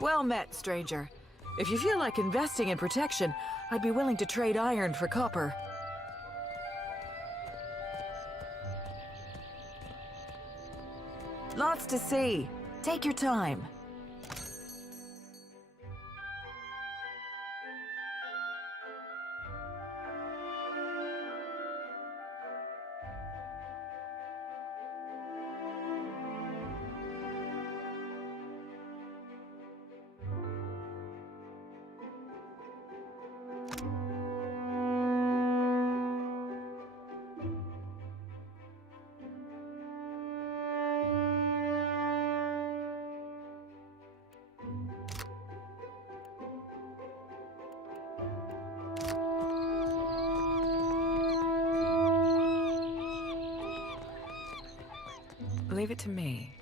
Well met, stranger. If you feel like investing in protection, I'd be willing to trade iron for copper. Lots to see. Take your time. Leave it to me.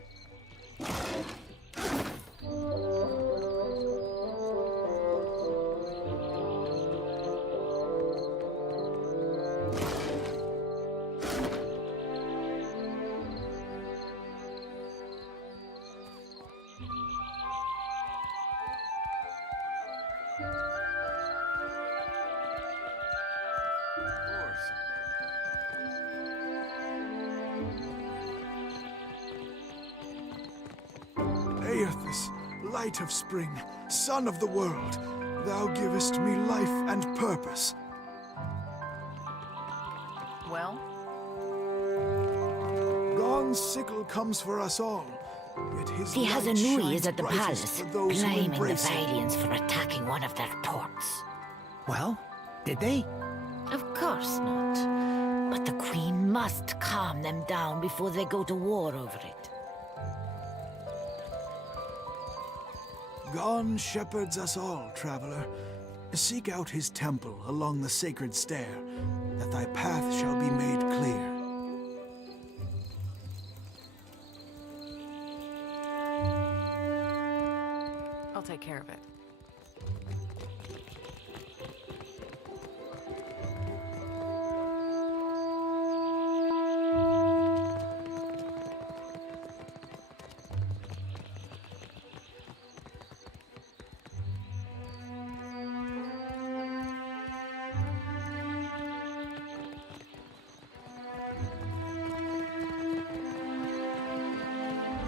Aethys, light of spring, sun of the world, thou givest me life and purpose. Well? Dawn's sickle comes for us all, yet his The light Hazanui shines is at the brightest palace, for those who blaming the embrace it. Valians for attacking one of their ports. Well, did they? Of course not. But the Queen must calm them down before they go to war over it. Gon shepherds us all, traveler. Seek out his temple along the sacred stair, that thy path shall be made clear. I'll take care of it.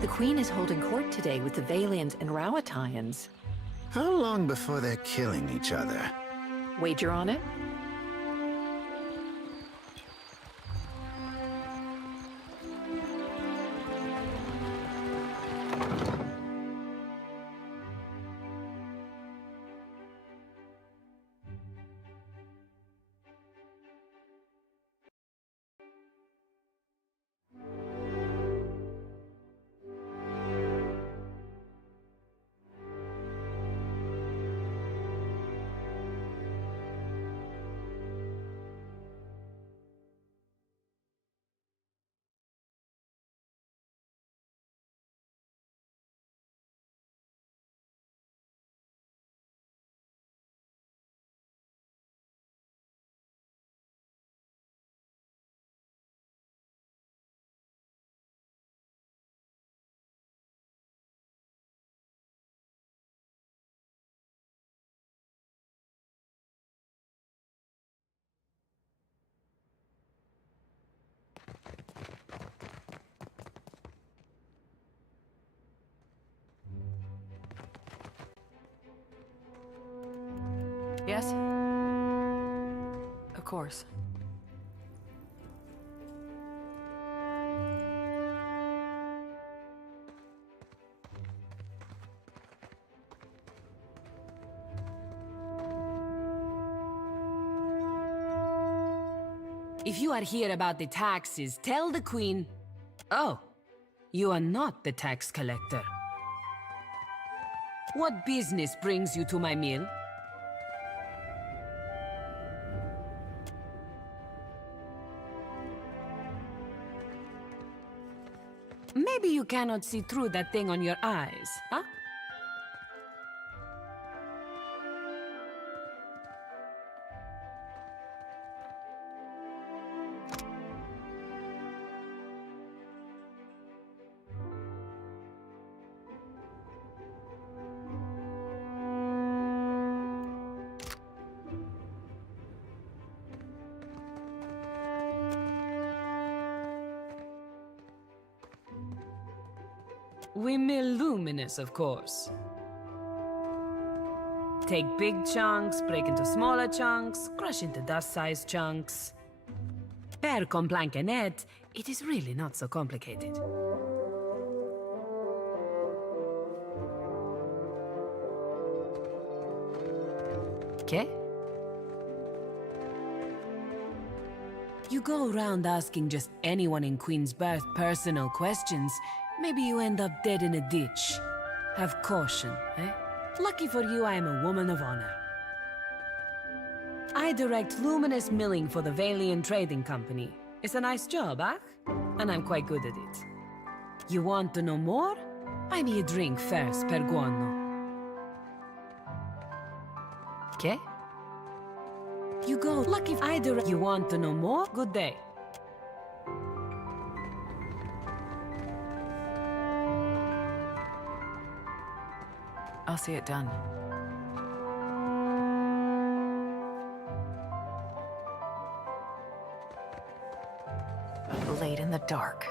The Queen is holding court today with the Valians and Rowattians. How long before they're killing each other? Wager on it? Yes? Of course. If you are here about the taxes, tell the Queen... Oh, you are not the tax collector. What business brings you to my mill? Maybe you cannot see through that thing on your eyes, huh? We mill luminous, of course. Take big chunks, break into smaller chunks, crush into dust-sized chunks. Per complankenet, it is really not so complicated. Okay? You go around asking just anyone in Queensbirth personal questions, maybe you end up dead in a ditch. Have caution, eh? Lucky for you, I am a woman of honor. I direct luminous milling for the Valian Trading Company. It's a nice job, huh? And I'm quite good at it. You want to know more? Buy me a drink first, per guano. Okay? You go. Lucky I direct. You want to know more? Good day. I'll see it done. A blade in the dark.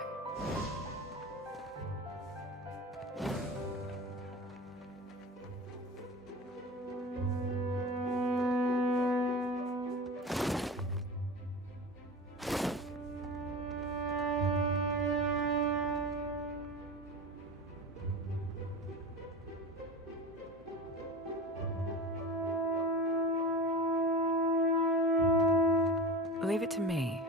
Leave it to me.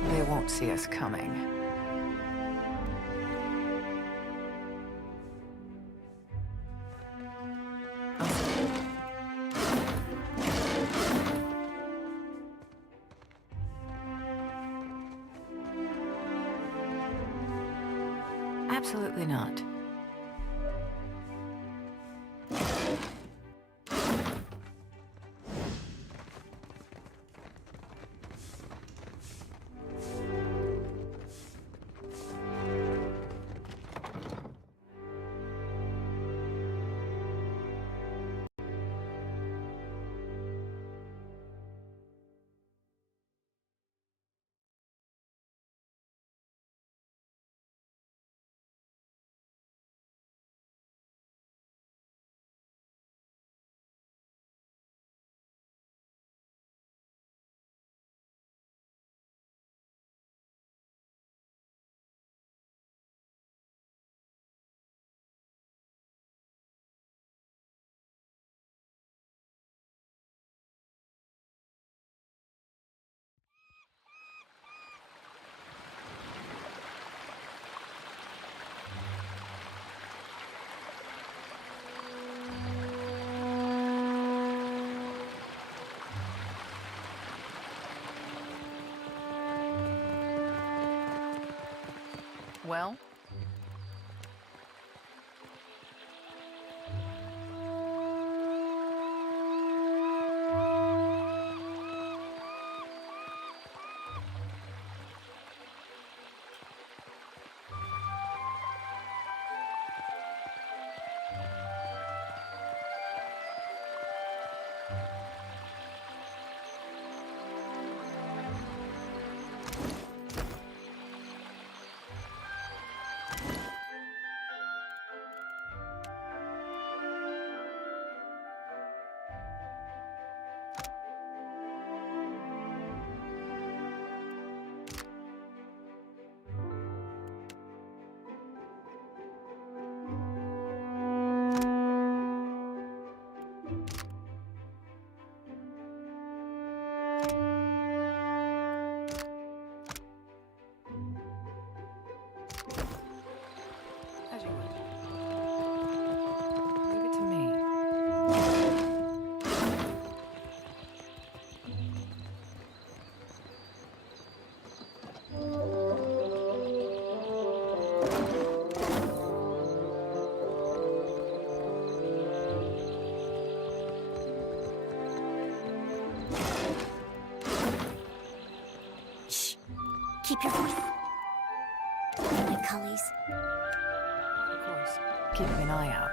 They won't see us coming. Absolutely not. Well? Drop your voice. My cullies. Of course. Keeping an eye out.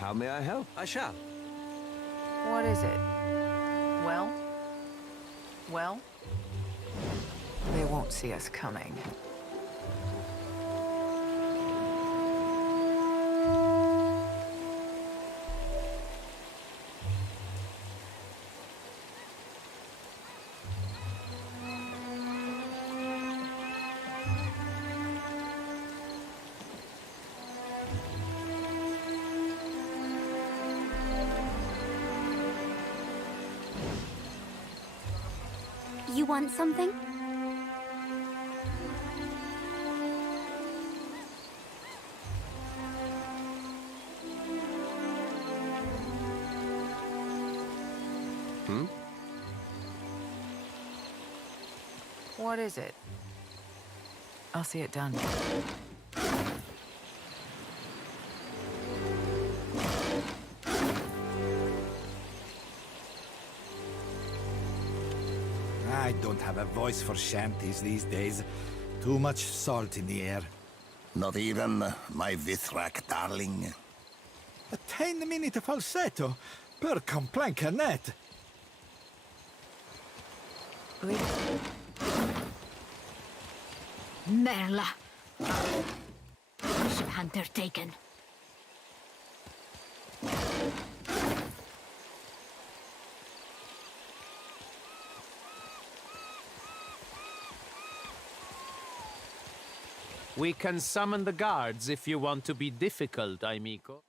How may I help? I shall. What is it? Well? Well? They won't see us coming. You want something? What is it? I'll see it done. I don't have a voice for shanties these days. Too much salt in the air. Not even my Vithrak darling. A tiny minute of falsetto per complancanet. Merla. Ship hunter taken. We can summon the guards if you want to be difficult, amico.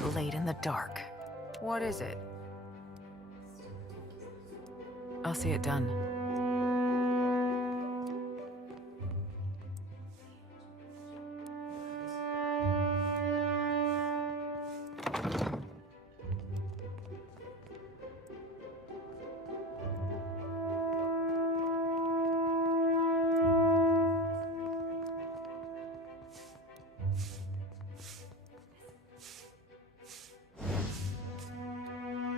blade in the dark. What is it? I'll see it done.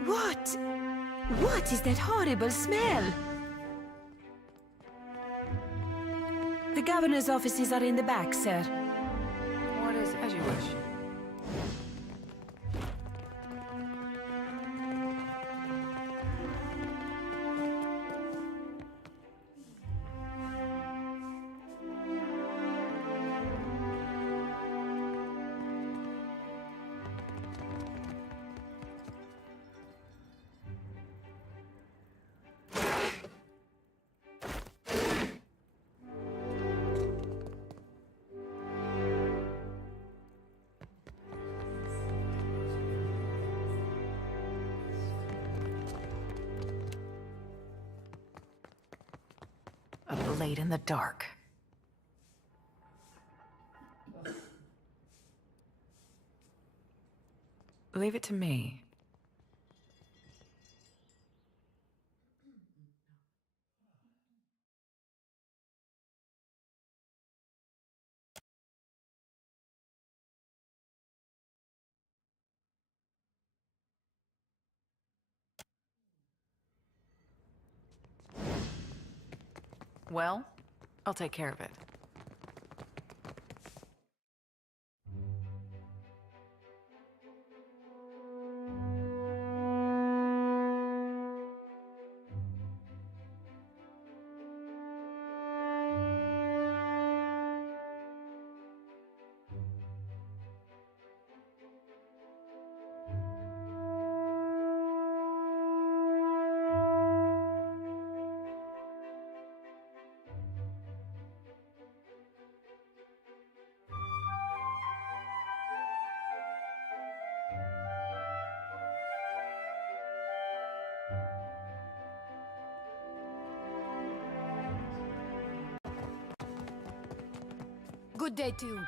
What? What is that horrible smell? The governor's offices are in the back, sir. What is it? As you wish. A blade in the dark. Leave it to me. Well, I'll take care of it. Good day, too.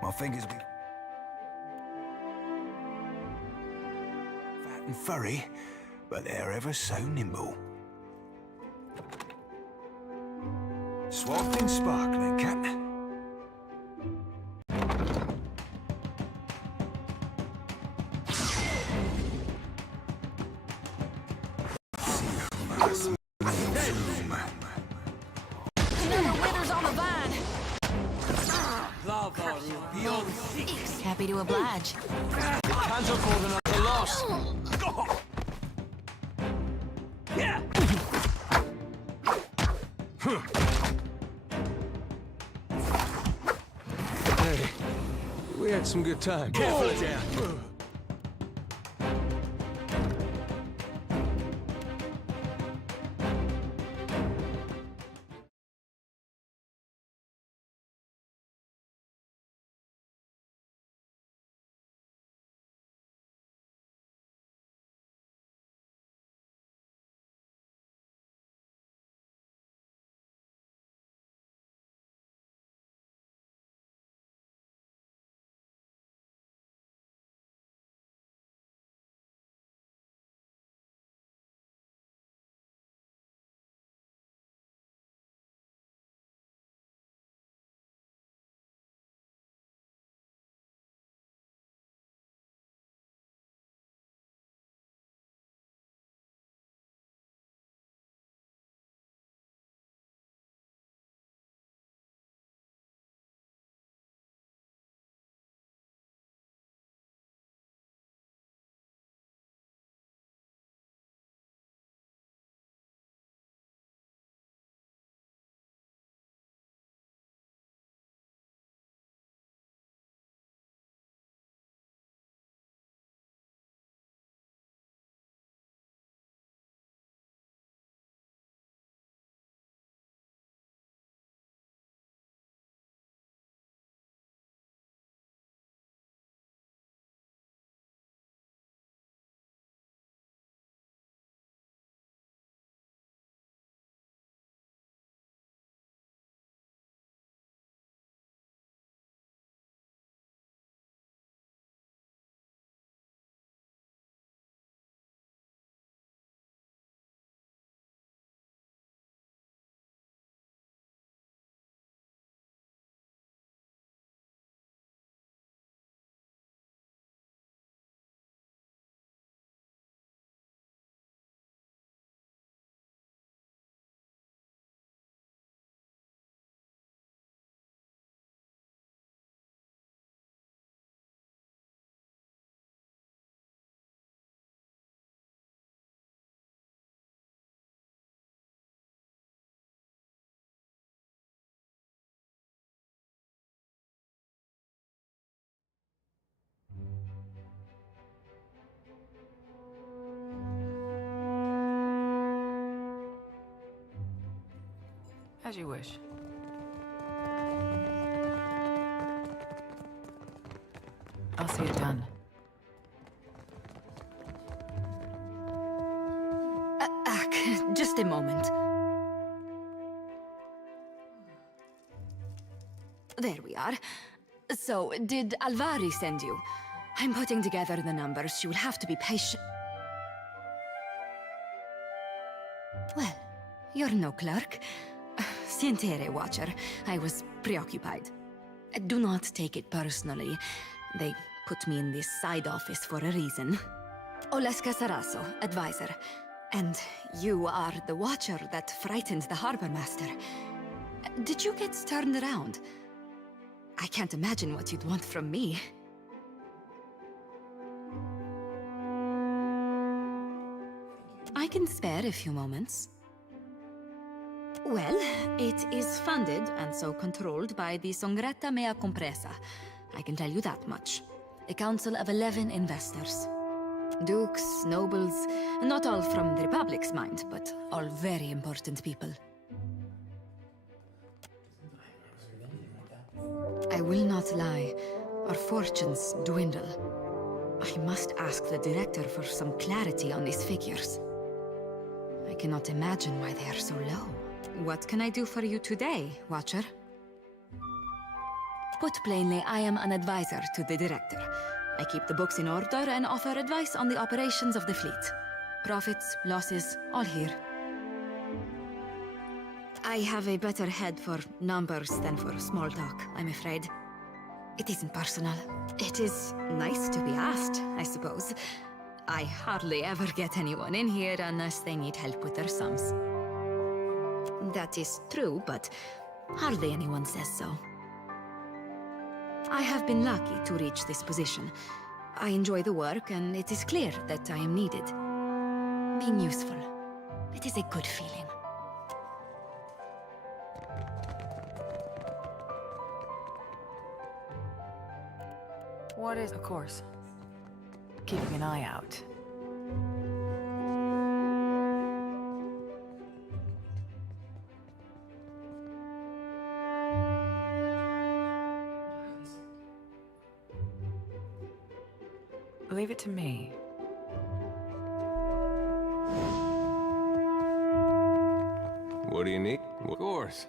My fingers be fat and furry, but they're ever so nimble. Swathed in sparkling, Captain. Happy to oblige. Can't afford another loss. Hey, we had some good time. Careful down. As you wish. I'll see it done. Just a moment. There we are. So, did Alvari send you? I'm putting together the numbers. She will have to be patient. Well, you're no clerk. Sientere, Watcher. I was preoccupied. Do not take it personally. They put me in this side office for a reason. Oleska Saraso, advisor. And you are the Watcher that frightened the Harbor Master. Did you get turned around? I can't imagine what you'd want from me. I can spare a few moments. Well, it is funded and so controlled by the Songretta Mea Compresa. I can tell you that much. A council of 11 investors. Dukes, nobles, not all from the Republic's mind, but all very important people. I will not lie. Our fortunes dwindle. I must ask the director for some clarity on these figures. I cannot imagine why they are so low. What can I do for you today, Watcher? Put plainly, I am an advisor to the director. I keep the books in order and offer advice on the operations of the fleet. Profits, losses, all here. I have a better head for numbers than for small talk, I'm afraid. It isn't personal. It is nice to be asked, I suppose. I hardly ever get anyone in here unless they need help with their sums. That is true, but hardly anyone says so. I have been lucky to reach this position. I enjoy the work, and it is clear that I am needed. Being useful. It is a good feeling. What is... Of course. Keeping an eye out. Leave it to me. What do you need? Of course.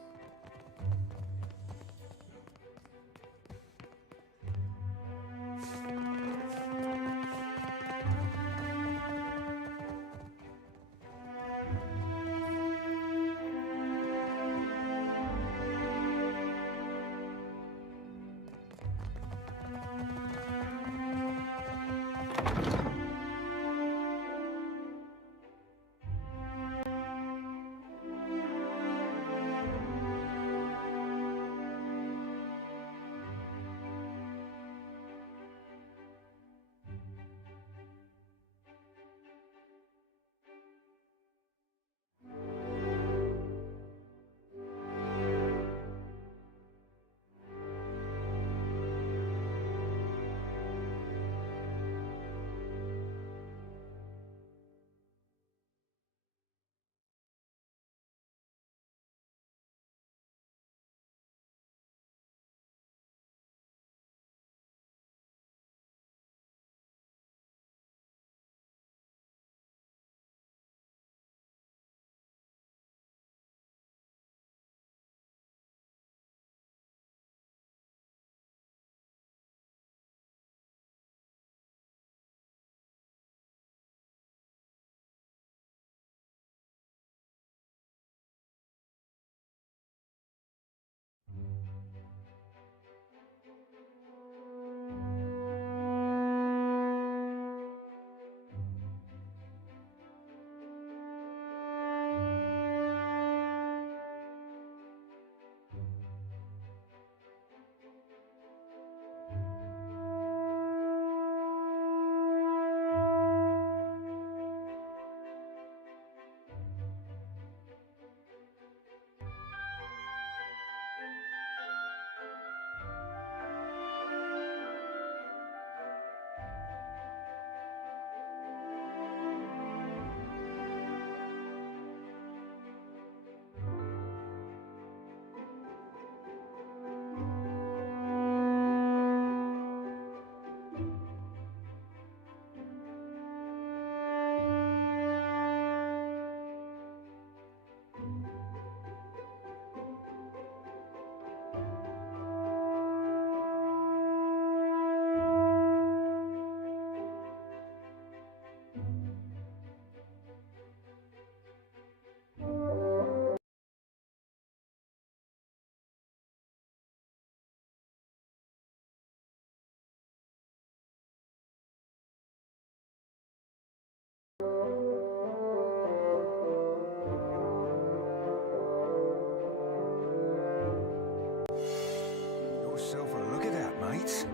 Yourself a look at that, mates.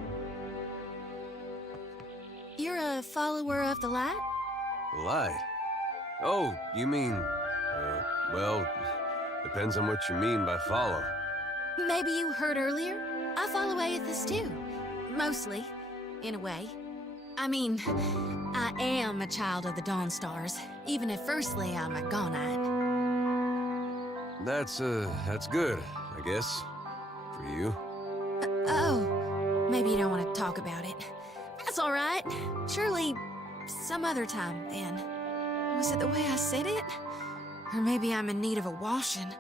You're a follower of the light? Light? Oh, you mean... well, depends on what you mean by follow. Maybe you heard earlier? I follow Aethys too. Mostly, in a way. I mean, I am a child of the Dawn Stars, even if firstly I'm a Gaunite. That's good, I guess. For you. Oh, maybe you don't want to talk about it. That's all right. Surely, some other time, then. Was it the way I said it? Or maybe I'm in need of a washing.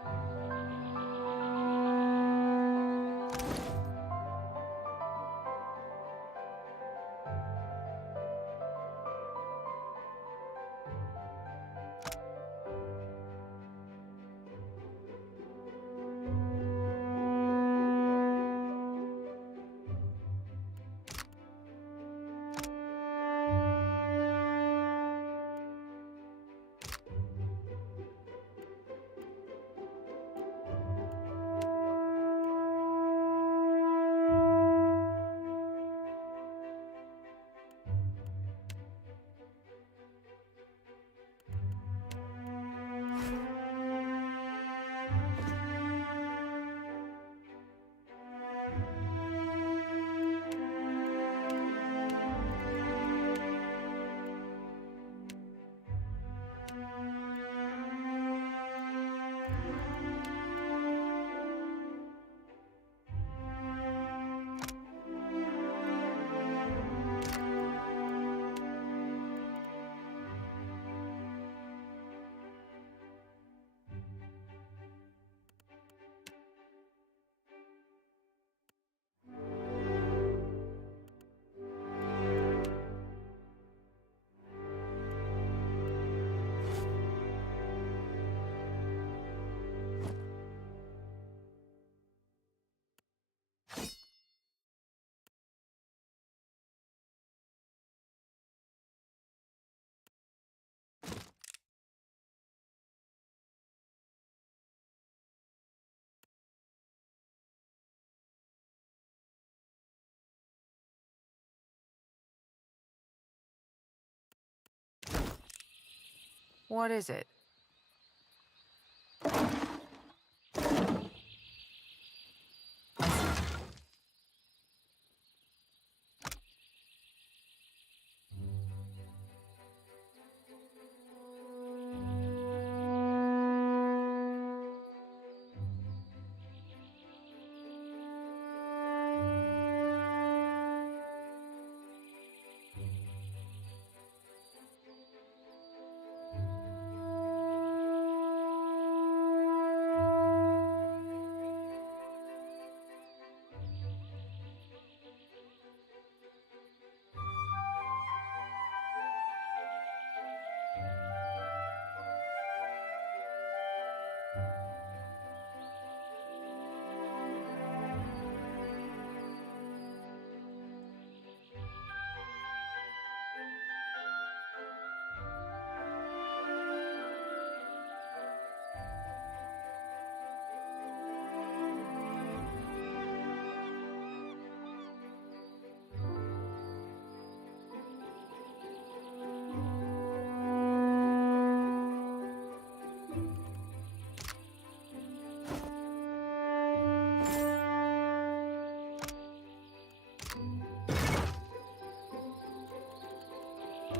What is it?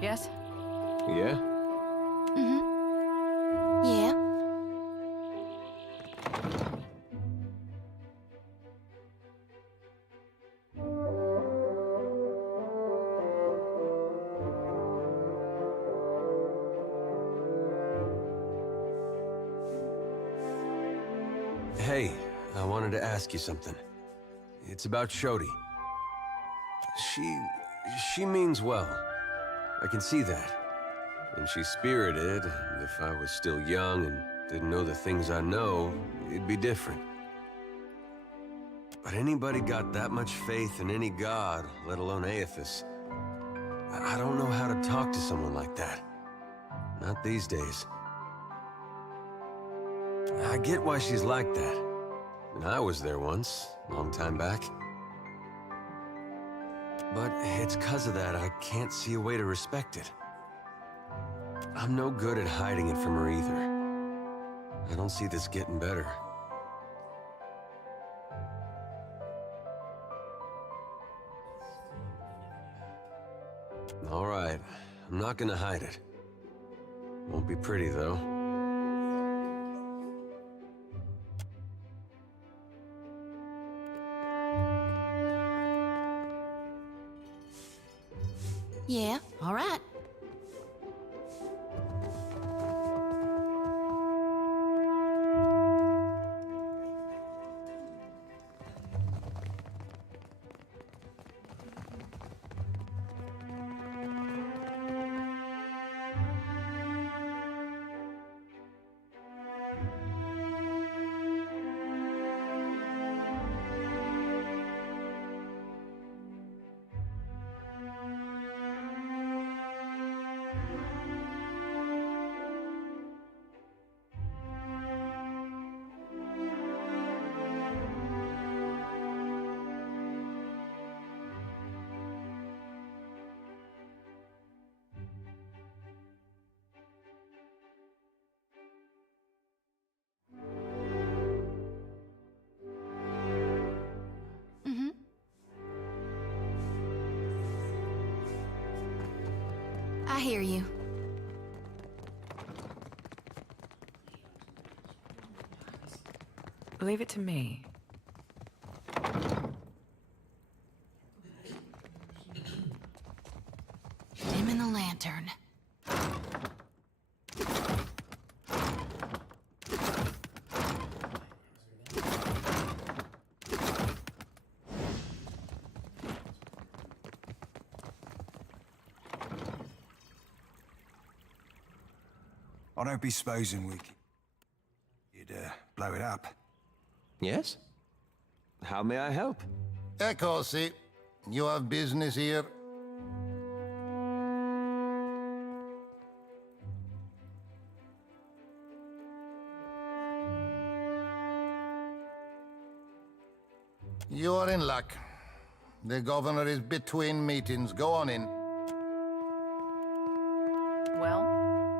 Yes? Yeah? Mm-hmm. Yeah? Hey, I wanted to ask you something. It's about Shodi. She means well. I can see that. And she's spirited, and if I was still young and didn't know the things I know, it'd be different. But anybody got that much faith in any god, let alone Aethys? I don't know how to talk to someone like that. Not these days. I get why she's like that. And I was there once, a long time back. But it's 'cause of that I can't see a way to respect it. I'm no good at hiding it from her either. I don't see this getting better. All right, I'm not gonna hide it. Won't be pretty, though. Yeah, all right. I hear you. Leave it to me. Dimming the lantern. I don't be supposing you'd blow it up. Yes? How may I help? Ecosi, you have business here? You are in luck. The governor is between meetings. Go on in. Well,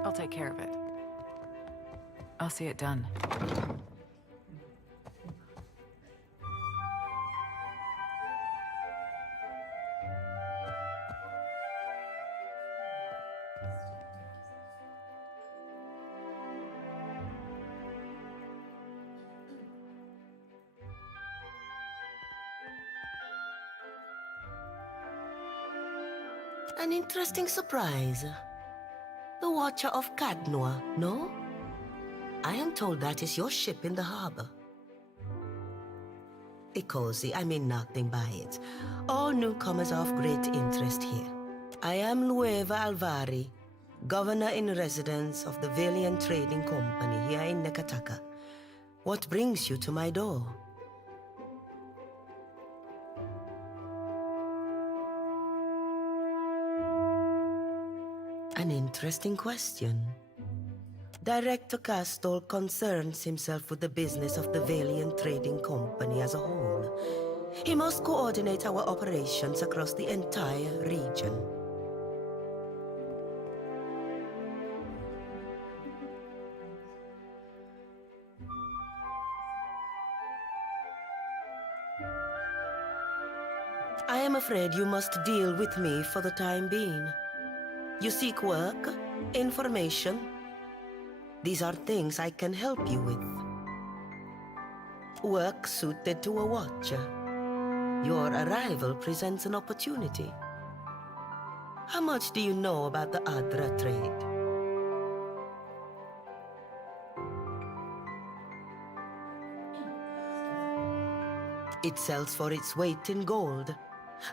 I'll take care of it. I'll see it done. An interesting surprise. The Watcher of Cadnoa, no? I am told that is your ship in the harbor. Ikosi, I mean nothing by it. All newcomers are of great interest here. I am Lueva Alvari, governor in residence of the Valiant Trading Company here in Nekataka. What brings you to my door? An interesting question. Director Castol concerns himself with the business of the Valiant Trading Company as a whole. He must coordinate our operations across the entire region. I am afraid you must deal with me for the time being. You seek work, information. These are things I can help you with. Work suited to a watcher. Your arrival presents an opportunity. How much do you know about the Adra trade? It sells for its weight in gold.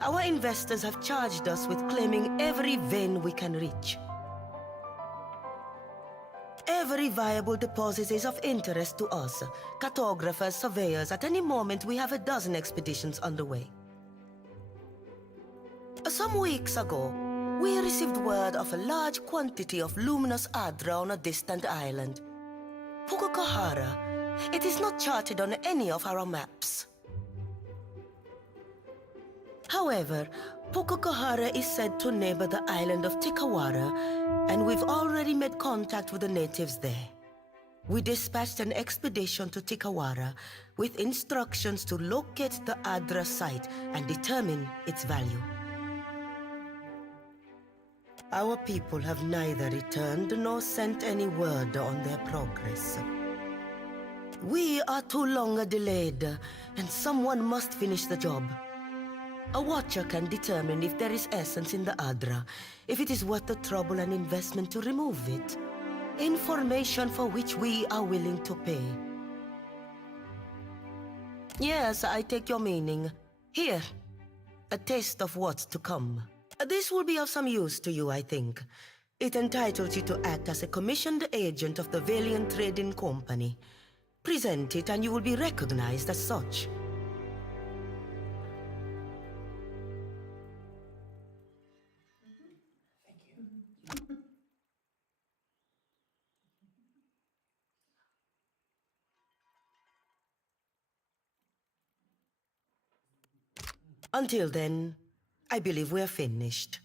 Our investors have charged us with claiming every vein we can reach. Every viable deposit is of interest to us. Cartographers, surveyors, at any moment we have a dozen expeditions underway. Some weeks ago, We received word of a large quantity of luminous Adra on a distant island. Pukokahara. It is not charted on any of our maps. However, Pukokahara is said to neighbor the island of Tikawara, and we've already made contact with the natives there. We dispatched an expedition to Tikawara with instructions to locate the Adra site and determine its value. Our people have neither returned nor sent any word on their progress. We are too long delayed, and someone must finish the job. A watcher can determine if there is essence in the Adra, if it is worth the trouble and investment to remove it. Information for which we are willing to pay. Yes, I take your meaning. Here, a taste of what's to come. This will be of some use to you, I think. It entitles you to act as a commissioned agent of the Valiant Trading Company. Present it and you will be recognized as such. Until then, I believe we're finished.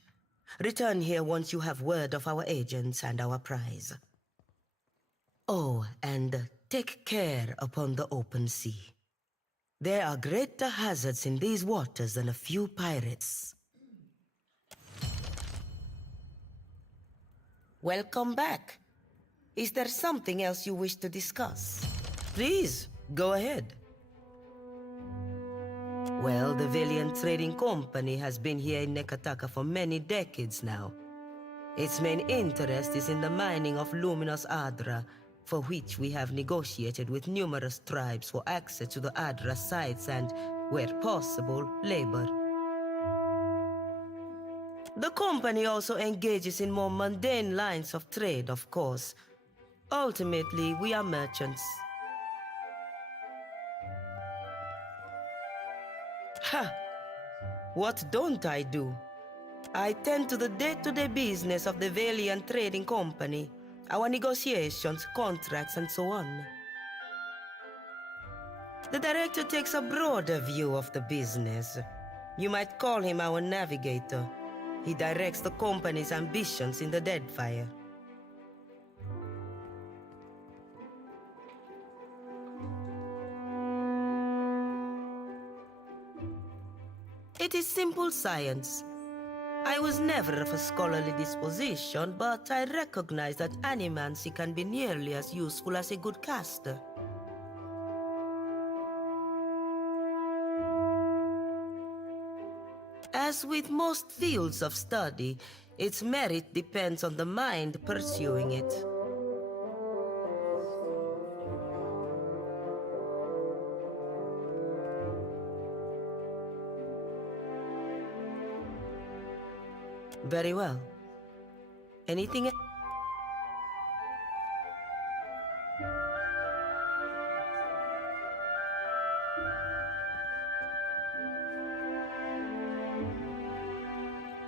Return here once you have word of our agents and our prize. Oh, and take care upon the open sea. There are greater hazards in these waters than a few pirates. Welcome back. Is there something else you wish to discuss? Please, go ahead. Well, the Valiant Trading Company has been here in Nekataka for many decades now. Its main interest is in the mining of luminous Adra, for which we have negotiated with numerous tribes for access to the Adra sites and, where possible, labor. The company also engages in more mundane lines of trade, of course. Ultimately, we are merchants. Ha! What don't I do? I tend to the day-to-day business of the Valiant Trading Company, our negotiations, contracts, and so on. The director takes a broader view of the business. You might call him our navigator. He directs the company's ambitions in the Deadfire. It is simple science. I was never of a scholarly disposition, but I recognize that animancy can be nearly as useful as a good caster. As with most fields of study, its merit depends on the mind pursuing it. Very well. Anything else?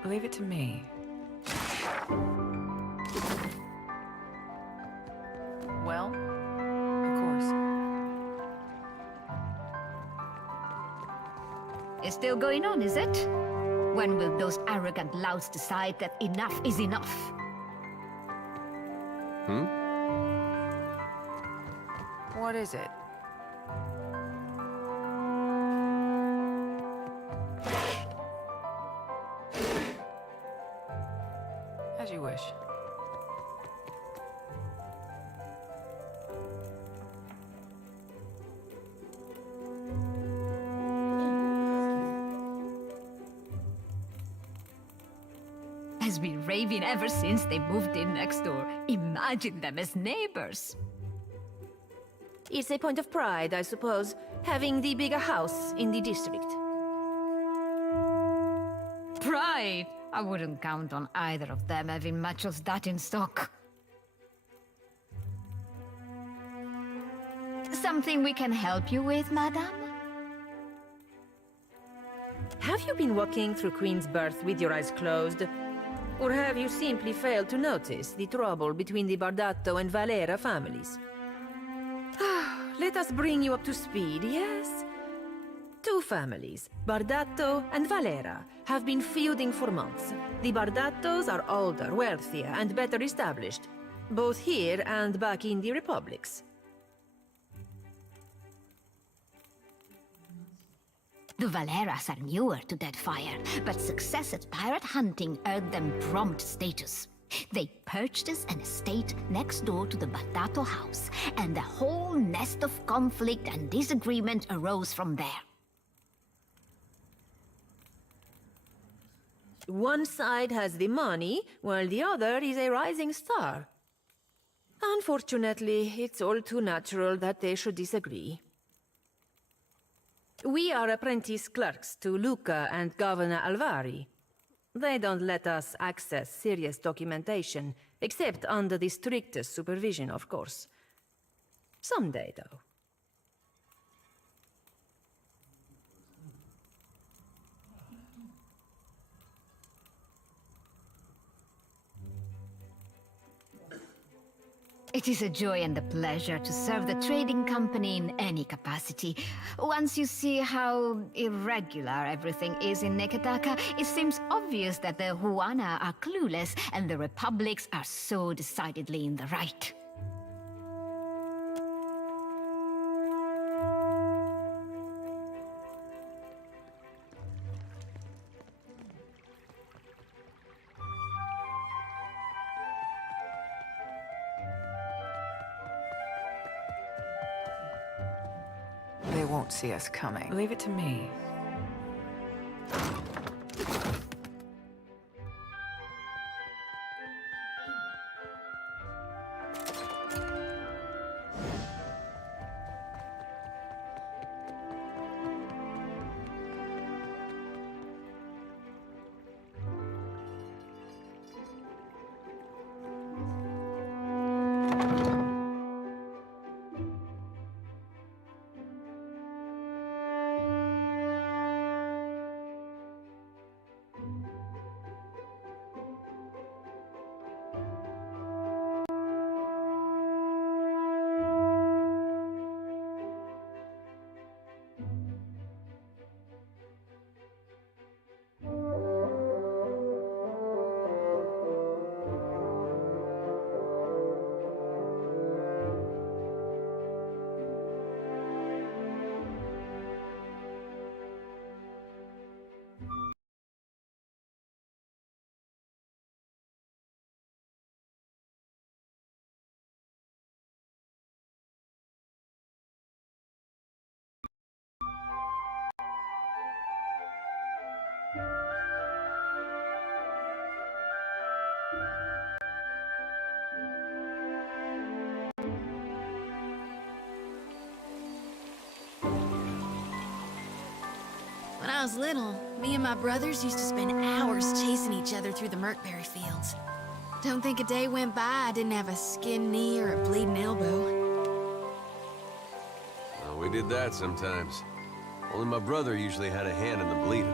Leave it to me. Well, of course. It's still going on, is it? When will those arrogant louts decide that enough is enough? What is it? As you wish. Has been raving ever since they moved in next door. Imagine them as neighbors. It's a point of pride, I suppose, having the bigger house in the district. Pride? I wouldn't count on either of them having much of that in stock. Something we can help you with, madame? Have you been walking through Queen's Birth with your eyes closed? Or have you simply failed to notice the trouble between the Bardato and Valera families? Let us bring you up to speed, yes? Two families, Bardato and Valera, have been feuding for months. The Bardatos are older, wealthier, and better established, both here and back in the Republics. The Valeras are newer to Deadfire, but success at pirate hunting earned them prompt status. They purchased an estate next door to the Bardato house, and a whole nest of conflict and disagreement arose from there. One side has the money, while the other is a rising star. Unfortunately, it's all too natural that they should disagree. We are apprentice clerks to Luca and Governor Alvari. They don't let us access serious documentation, except under the strictest supervision, of course. Someday, though. It is a joy and a pleasure to serve the trading company in any capacity. Once you see how irregular everything is in Neketaka, it seems obvious that the Huana are clueless and the Republics are so decidedly in the right. They won't see us coming. Leave it to me. When I was little, me and my brothers used to spend hours chasing each other through the Merkberry fields. Don't think a day went by I didn't have a skinned knee or a bleeding elbow. Well, we did that sometimes. Only my brother usually had a hand in the bleeding.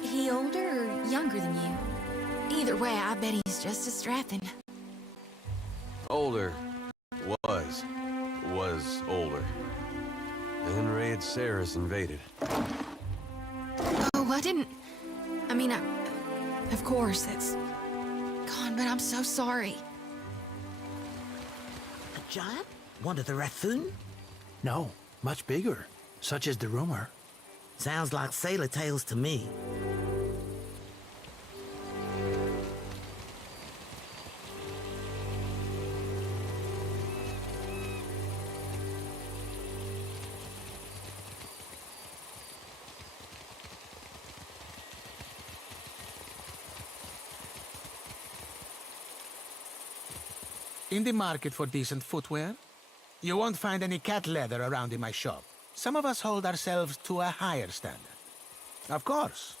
He older or younger than you? Either way, I bet he's just as strapping. Older. Was older. Then Raid Saris invaded. Oh, I didn't... I mean, of course, that's... God, but I'm so sorry. A giant? One of the Rathun? No, much bigger. Such is the rumor. Sounds like sailor tales to me. In the market for decent footwear? You won't find any cat leather around in my shop. Some of us hold ourselves to a higher standard. Of course.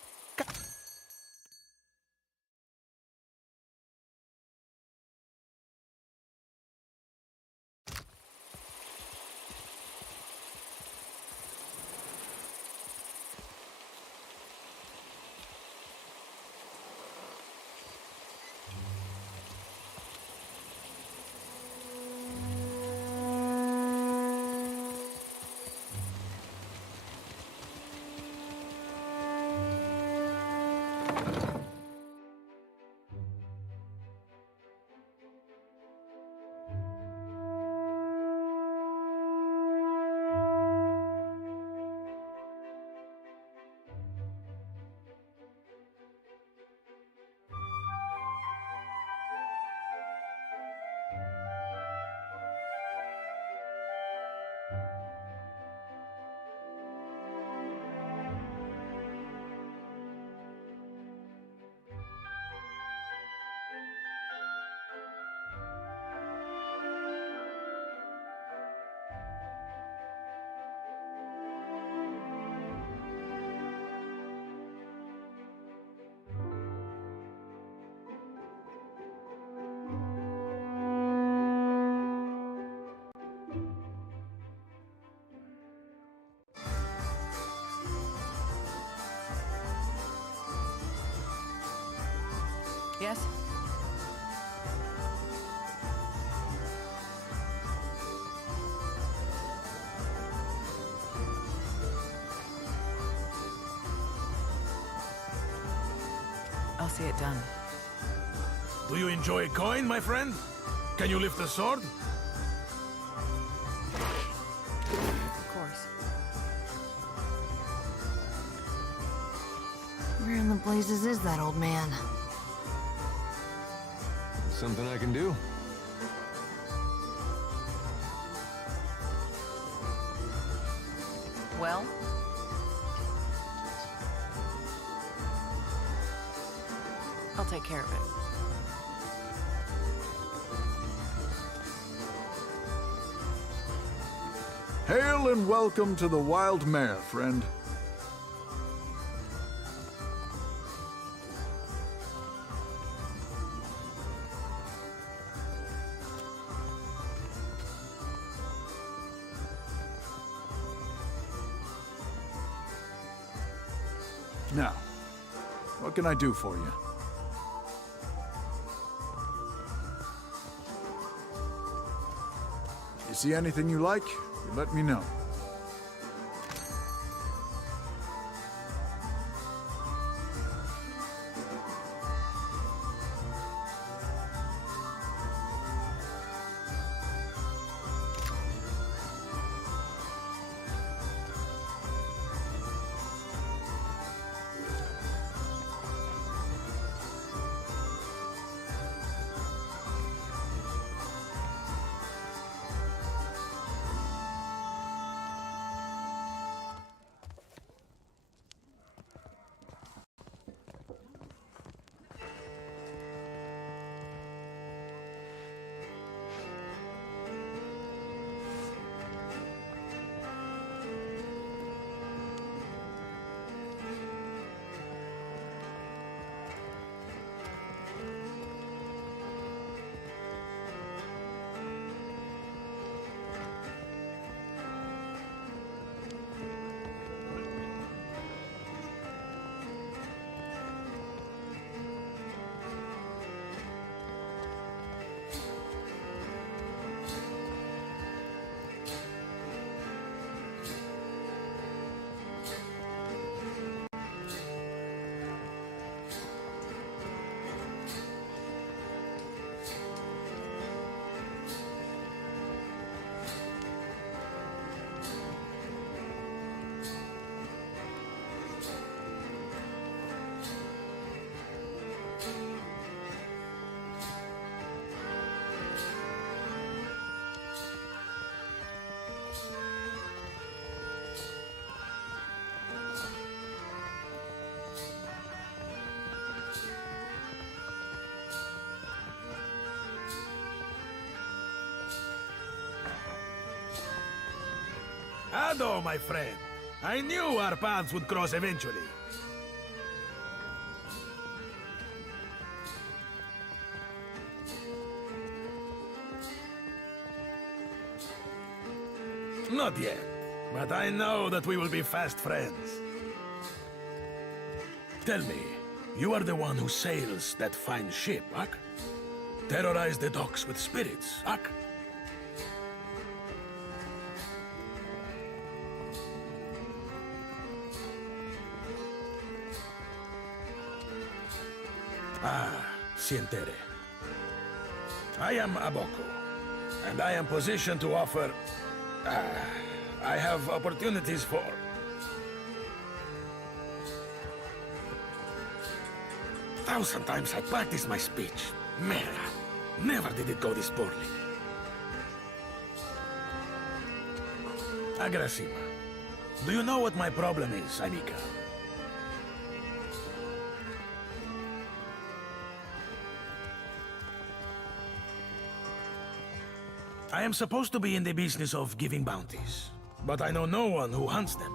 Yes? I'll see it done. Do you enjoy a coin, my friend? Can you lift a sword? Of course. Where in the blazes is that old man? Something I can do? Well? I'll take care of it. Hail and welcome to the Wild Mare, friend. Now, what can I do for you? You see anything you like, you let me know. Ado, my friend. I knew our paths would cross eventually. Not yet, but I know that we will be fast friends. Tell me, you are the one who sails that fine ship, Ak? Terrorize the docks with spirits, Ak? Ah, Sientere. I am Aboko, and I am positioned to offer... I have opportunities for... Thousand times I practiced my speech. Mera, never did it go this poorly. Agrasima, do you know what my problem is, amica? I am supposed to be in the business of giving bounties, but I know no one who hunts them.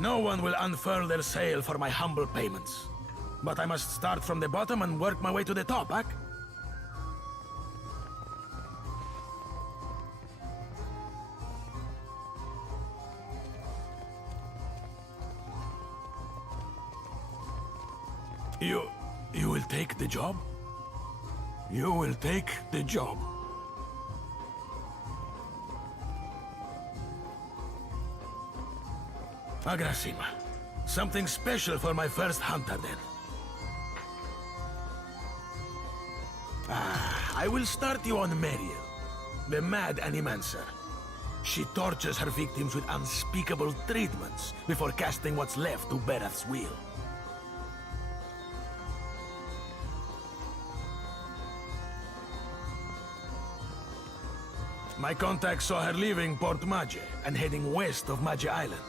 No one will unfurl their sail for my humble payments. But I must start from the bottom and work my way to the top, Ak? You will take the job? You will take the job. Agrasima, something special for my first hunter, then. I will start you on Mariel, the mad animancer. She tortures her victims with unspeakable treatments before casting what's left to Berath's will. My contact saw her leaving Port Mage and heading west of Mage Island.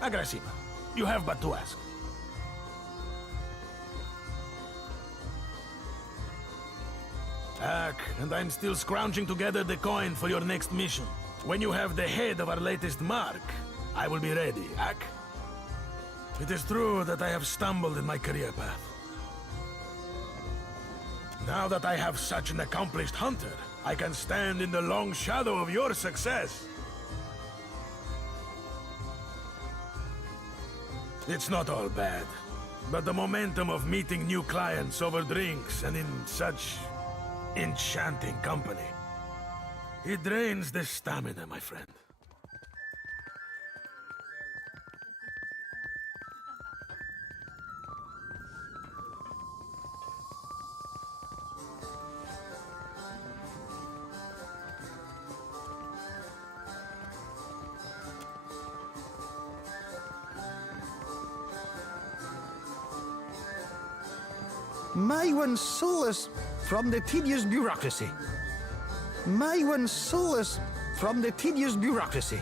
Agrasima, you have but to ask. And I'm still scrounging together the coin for your next mission. When you have the head of our latest mark, I will be ready, Ak. It is true that I have stumbled in my career path. Now that I have such an accomplished hunter, I can stand in the long shadow of your success. It's not all bad, but the momentum of meeting new clients over drinks and in such enchanting company, it drains the stamina, my friend. My one solace from the tedious bureaucracy. My one solace from the tedious bureaucracy.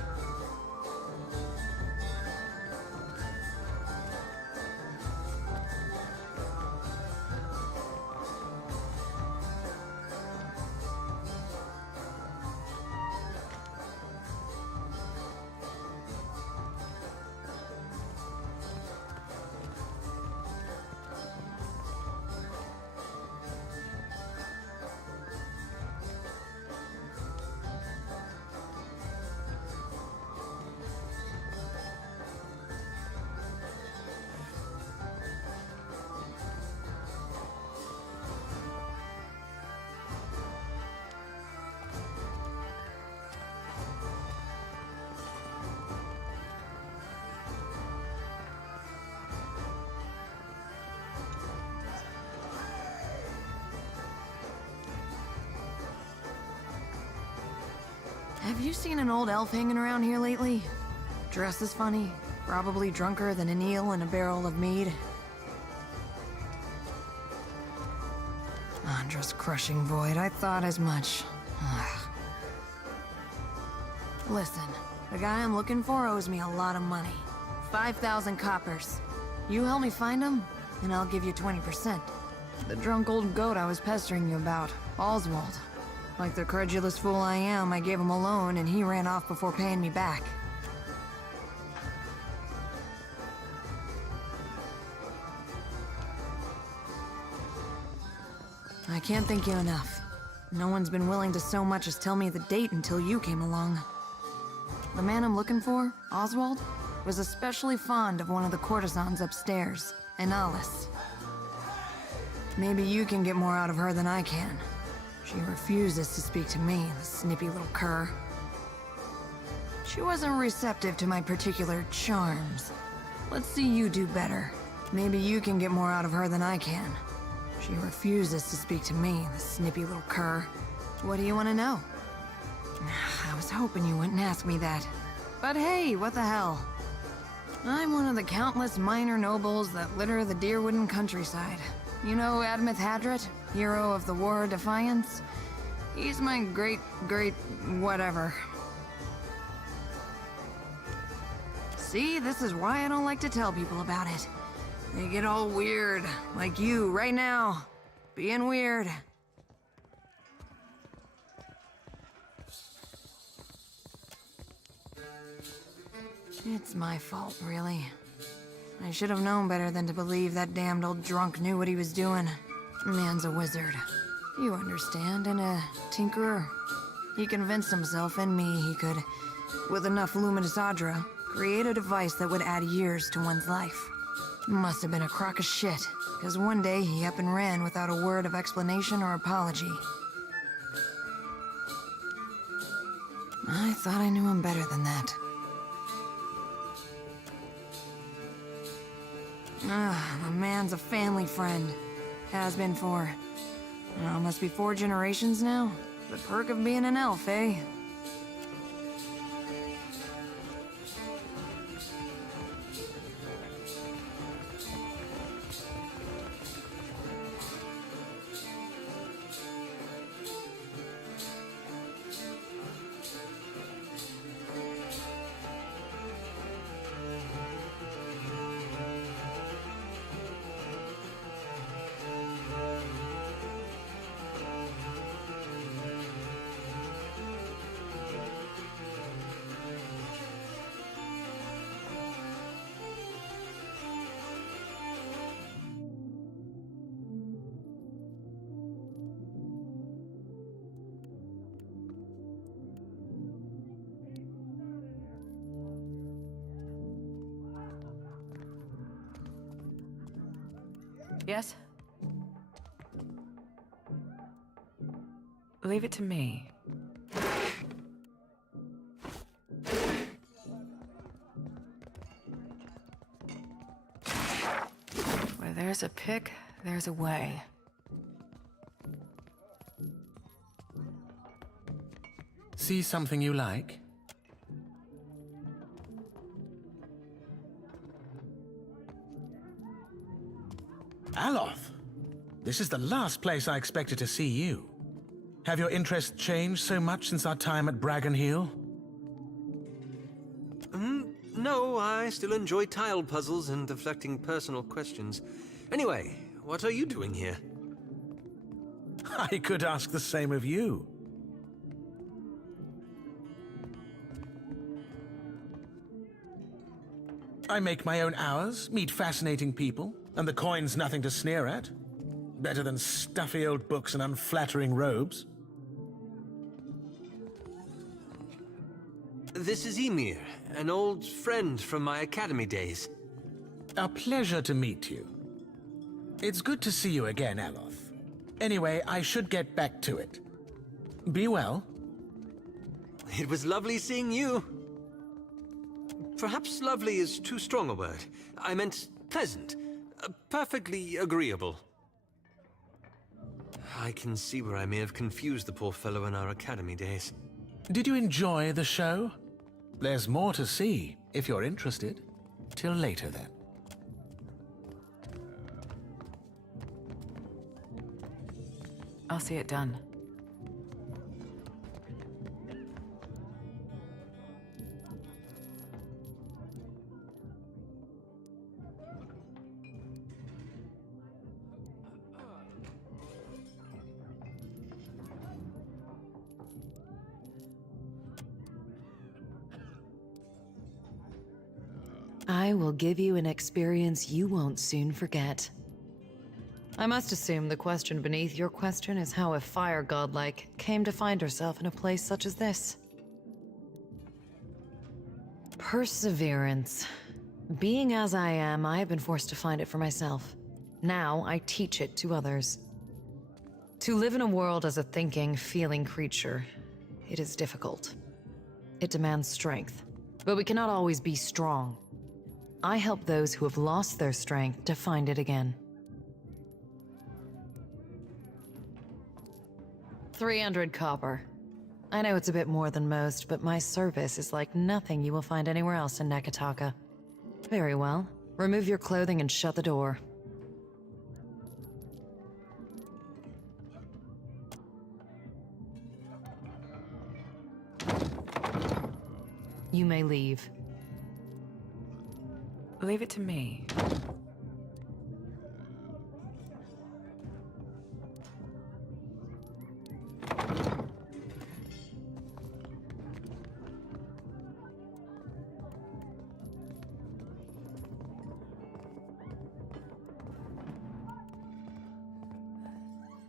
Have you seen an old elf hanging around here lately? Dresses funny, probably drunker than an eel in a barrel of mead. Andra's crushing void, I thought as much. Ugh. Listen, the guy I'm looking for owes me a lot of money. 5,000 coppers. You help me find him, and I'll give you 20%. The drunk old goat I was pestering you about, Oswald. Like the credulous fool I am, I gave him a loan and he ran off before paying me back. I can't thank you enough. No one's been willing to so much as tell me the date until you came along. The man I'm looking for, Oswald, was especially fond of one of the courtesans upstairs, Analis. Maybe you can get more out of her than I can. She refuses to speak to me, the snippy little cur. She wasn't receptive to my particular charms. Let's see you do better. Maybe you can get more out of her than I can. She refuses to speak to me, the snippy little cur. What do you want to know? I was hoping you wouldn't ask me that. But hey, what the hell? I'm one of the countless minor nobles that litter the Deerwooden countryside. You know Admeth Hadret, hero of the War of Defiance? He's my great whatever. See, this is why I don't like to tell people about it. They get all weird, like you right now. Being weird. It's my fault, really. I should have known better than to believe that damned old drunk knew what he was doing. Man's a wizard. You understand, and a tinkerer. He convinced himself and me he could, with enough luminous Adra, create a device that would add years to one's life. Must have been a crock of shit, because one day he up and ran without a word of explanation or apology. I thought I knew him better than that. The man's a family friend. Has been for... must be 4 generations now? The perk of being an elf, eh? Yes? Leave it to me. Where there's a pick, there's a way. See something you like? Aloth! This is the last place I expected to see you. Have your interests changed so much since our time at Bragon Hill? No, I still enjoy tile puzzles and deflecting personal questions. Anyway, what are you doing here? I could ask the same of you. I make my own hours, meet fascinating people, and the coin's nothing to sneer at. Better than stuffy old books and unflattering robes. This is Ymir, an old friend from my academy days. A pleasure to meet you. It's good to see you again, Aloth. Anyway, I should get back to it. Be well. It was lovely seeing you. Perhaps lovely is too strong a word. I meant pleasant. Perfectly agreeable. I can see where I may have confused the poor fellow in our academy days. Did you enjoy the show? There's more to see, if you're interested. Till later, then. I'll see it done. I will give you an experience you won't soon forget. I must assume the question beneath your question is how a fire godlike came to find herself in a place such as this. Perseverance. Being as I am, I have been forced to find it for myself. Now I teach it to others. To live in a world as a thinking, feeling creature, it is difficult. It demands strength, but we cannot always be strong. I help those who have lost their strength to find it again. 300 copper. I know it's a bit more than most, but my service is like nothing you will find anywhere else in Nekataka. Very well. Remove your clothing and shut the door. You may leave. Leave it to me.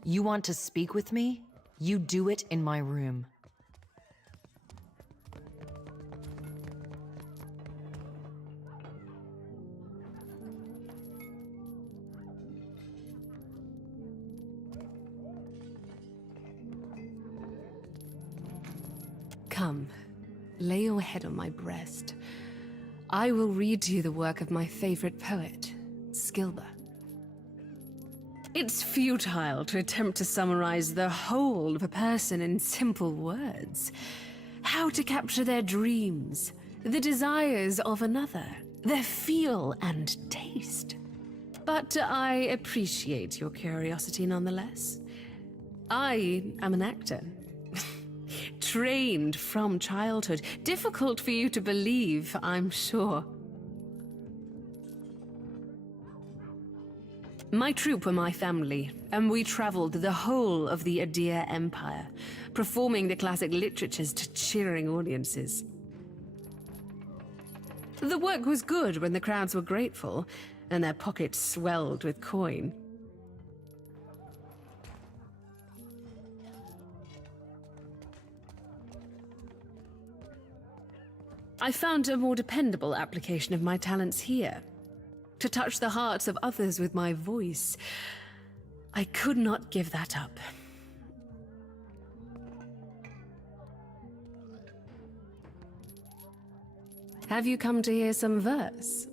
You want to speak with me? You do it in my room. Come, lay your head on my breast. I will read to you the work of my favorite poet, Skilba. It's futile to attempt to summarize the whole of a person in simple words. How to capture their dreams, the desires of another, their feel and taste. But I appreciate your curiosity nonetheless. I am an actor. Trained from childhood. Difficult for you to believe, I'm sure. My troupe were my family, and we traveled the whole of the Adir Empire, performing the classic literatures to cheering audiences. The work was good when the crowds were grateful, and their pockets swelled with coin. I found a more dependable application of my talents here. To touch the hearts of others with my voice. I could not give that up. Have you come to hear some verse?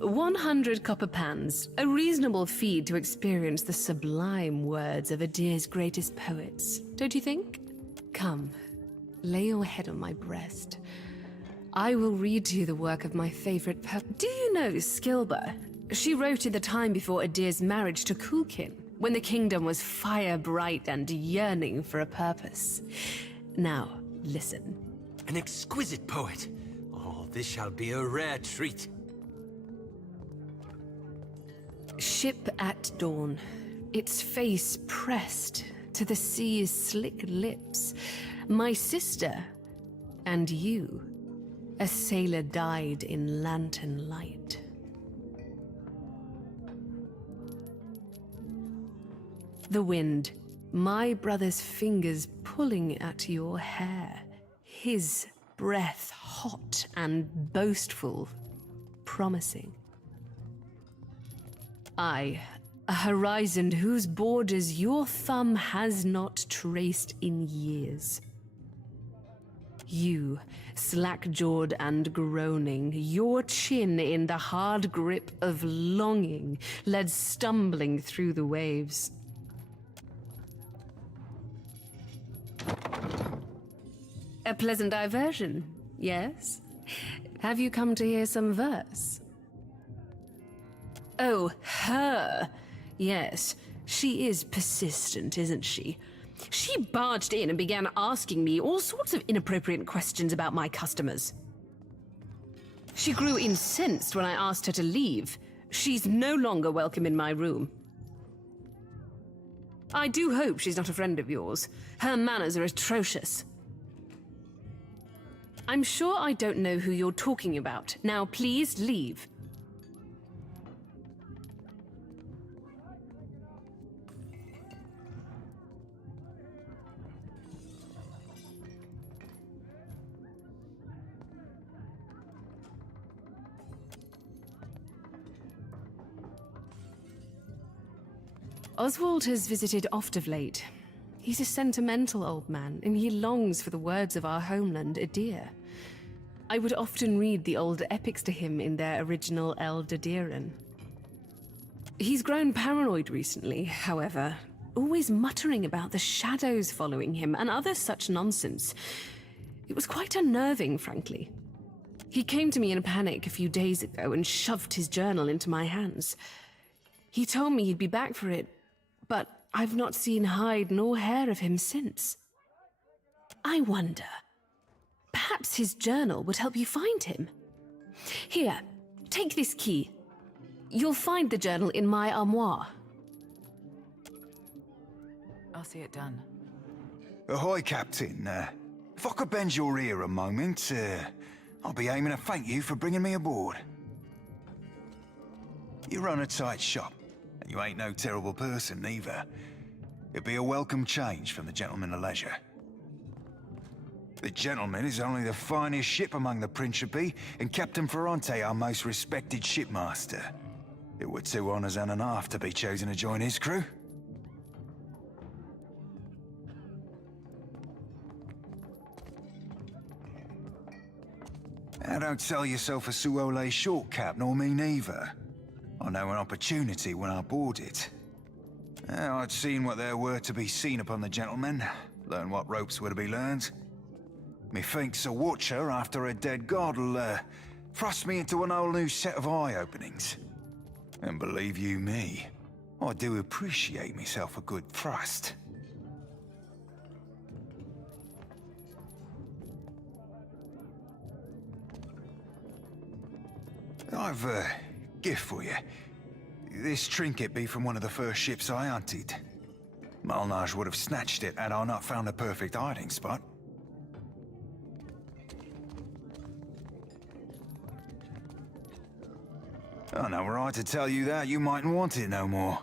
"100 copper pans, a reasonable fee to experience the sublime words of Adir's greatest poets, don't you think? Come, lay your head on my breast. I will read to you the work of my favorite poet. Do you know Skilba? She wrote in the time before Adir's marriage to Kulkin, when the kingdom was fire-bright and yearning for a purpose. Now, listen. An exquisite poet. Oh, this shall be a rare treat. Ship at dawn, its face pressed to the sea's slick lips. My sister and you, a sailor died in lantern light. The wind, my brother's fingers pulling at your hair, his breath hot and boastful, promising. I, a horizon whose borders your thumb has not traced in years. You, slack-jawed and groaning, your chin in the hard grip of longing, led stumbling through the waves. A pleasant diversion, yes? Have you come to hear some verse? Oh, her! Yes, she is persistent, isn't she? She barged in and began asking me all sorts of inappropriate questions about my customers. She grew incensed when I asked her to leave. She's no longer welcome in my room. I do hope she's not a friend of yours. Her manners are atrocious. I'm sure I don't know who you're talking about. Now, please leave. Oswald has visited oft of late. He's a sentimental old man, and he longs for the words of our homeland, Adir. I would often read the old epics to him in their original Eldadiran. He's grown paranoid recently, however, always muttering about the shadows following him and other such nonsense. It was quite unnerving, frankly. He came to me in a panic a few days ago and shoved his journal into my hands. He told me he'd be back for it, but I've not seen hide nor hair of him since. I wonder, perhaps his journal would help you find him. Here, take this key. You'll find the journal in my armoire. I'll see it done. Ahoy, Captain. If I could bend your ear a moment, I'll be aiming to thank you for bringing me aboard. You run a tight shop, and you ain't no terrible person, neither. It'd be a welcome change from the Gentleman of Leisure. The Gentleman is only the finest ship among the Principe, and Captain Ferrante our most respected shipmaster. It were 2 honors and a half to be chosen to join his crew. Now don't sell yourself a Suole short, Cap, nor me neither. I know an opportunity when I bought it. I'd seen what there were to be seen upon the Gentleman, learn what ropes were to be learned. Methinks a watcher after a dead god'll thrust me into an whole new set of eye-openings. And believe you me, I do appreciate myself a good thrust. I've a gift for you. This trinket be from one of the first ships I hunted. Malnage would have snatched it had I not found a perfect hiding spot. I know were I to tell you that, you mightn't want it no more.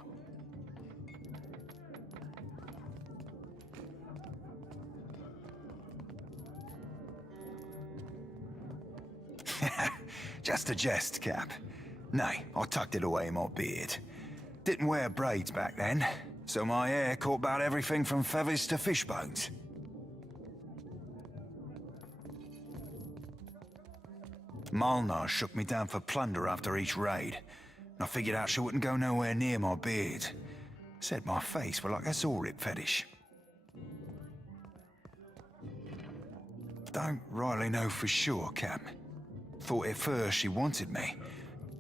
Just a jest, Cap. Nay, I tucked it away in my beard. Didn't wear braids back then, so my hair caught about everything from feathers to fish bones. Malnar shook me down for plunder after each raid, and I figured out she wouldn't go nowhere near my beard. Said my face were like a saw-rip fetish. Don't rightly know for sure, Cap. Thought at first she wanted me.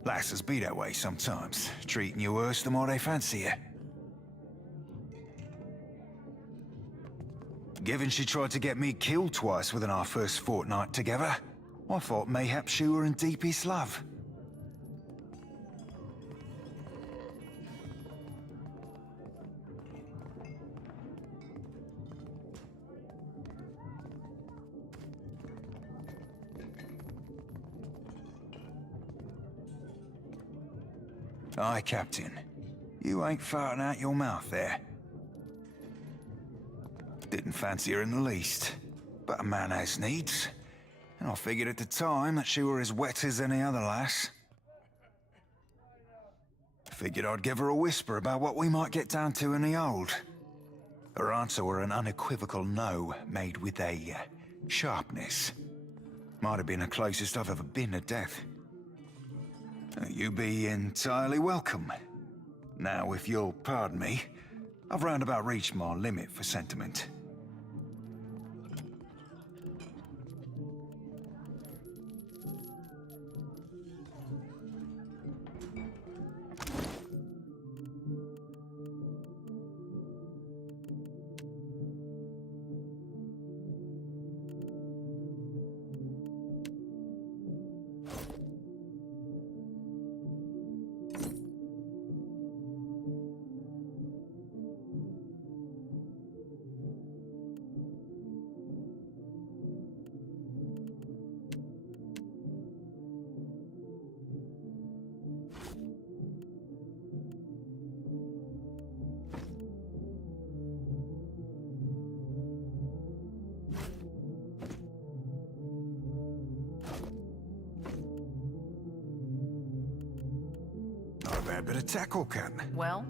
Lasses be that way sometimes, treating you worse than what they fancy you. Given she tried to get me killed twice within our first fortnight together, I thought mayhap she were in deepest love. Aye, Captain. You ain't farting out your mouth there. Didn't fancy her in the least, but a man has needs. And I figured at the time that she were as wet as any other lass. Figured I'd give her a whisper about what we might get down to in the old. Her answer were an unequivocal no, made with a sharpness. Might have been the closest I've ever been to death. You be entirely welcome. Now, if you'll pardon me, I've roundabout reached my limit for sentiment. right bit of tackle, Captain. Well?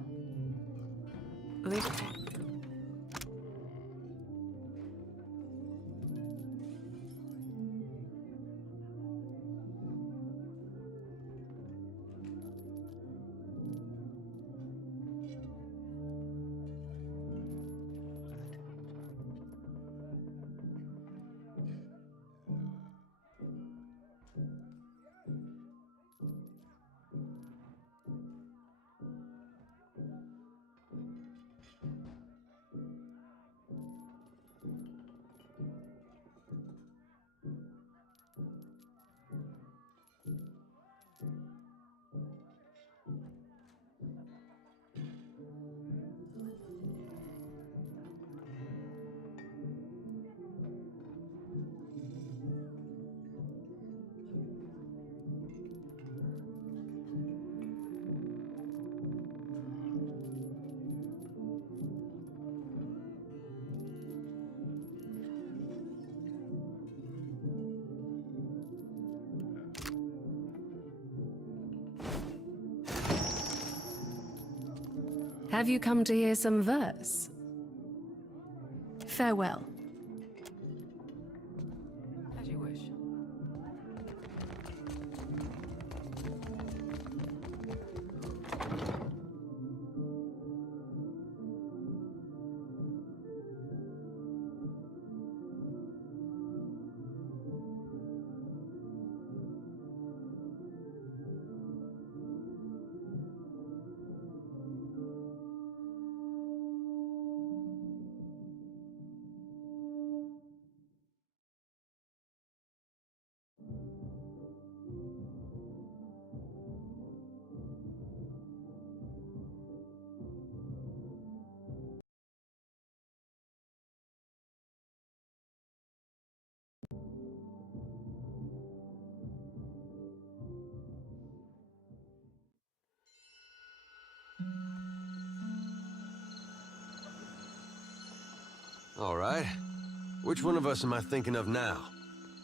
Have you come to hear some verse? Farewell. As you wish. All right. Which one of us am I thinking of now?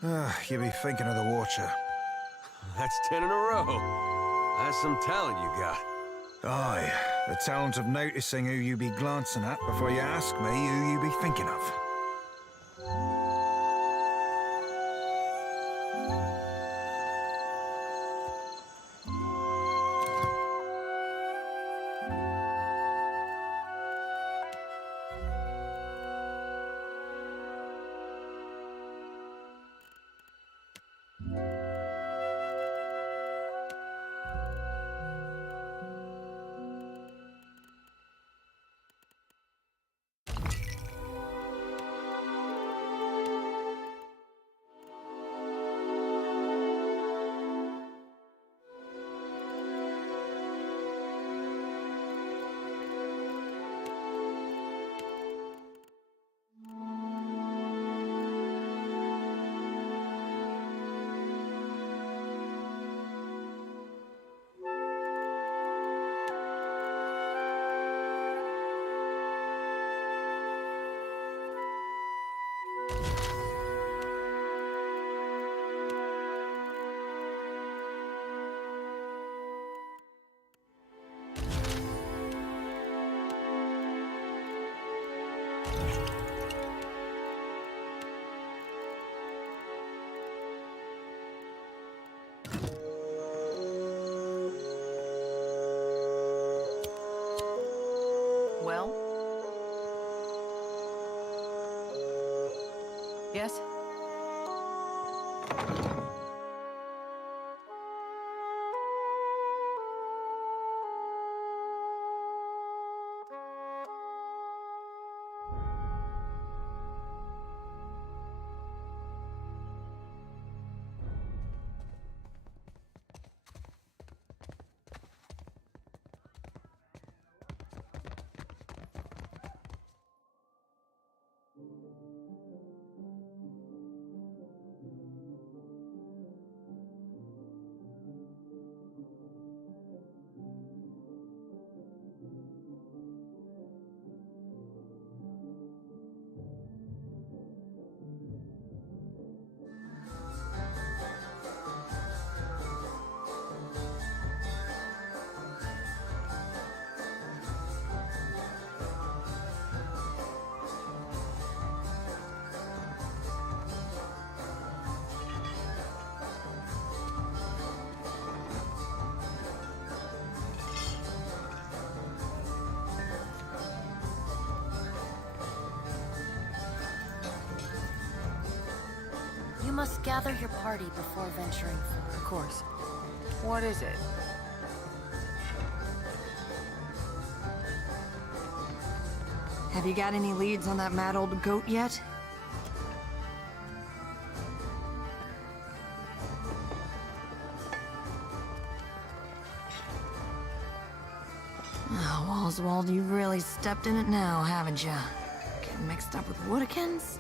You be thinking of the Watcher. That's 10 in a row. That's some talent you got. Aye, the talent of noticing who you be glancing at before you ask me who you be thinking of. Well? Yes? must gather your party before venturing forth. Of course. What is it? Have you got any leads on that mad old goat yet? Oh, Oswald, you've really stepped in it now, haven't you? Getting mixed up with Woodikins?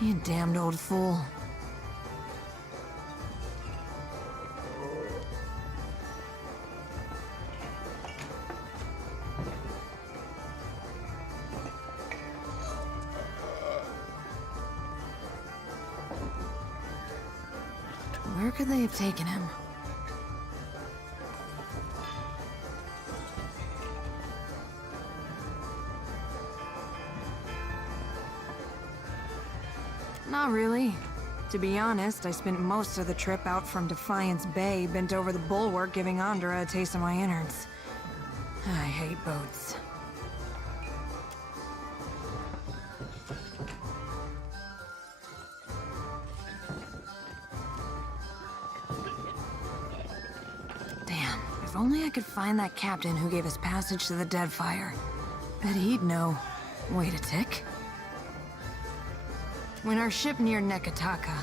You damned old fool. Where could they have taken him? Not really. To be honest, I spent most of the trip out from Defiance Bay, bent over the bulwark, giving Andra a taste of my innards. I hate boats. Damn, if only I could find that captain who gave us passage to the Deadfire. Bet he'd know. Wait a tick. When our ship neared Nekataka,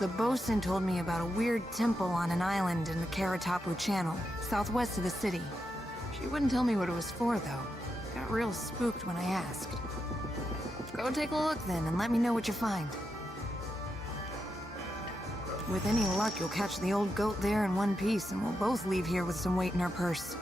the bosun told me about a weird temple on an island in the Karatapu Channel, southwest of the city. She wouldn't tell me what it was for, though. Got real spooked when I asked. Go take a look then, and let me know what you find. With any luck, you'll catch the old goat there in one piece, and we'll both leave here with some weight in our purse.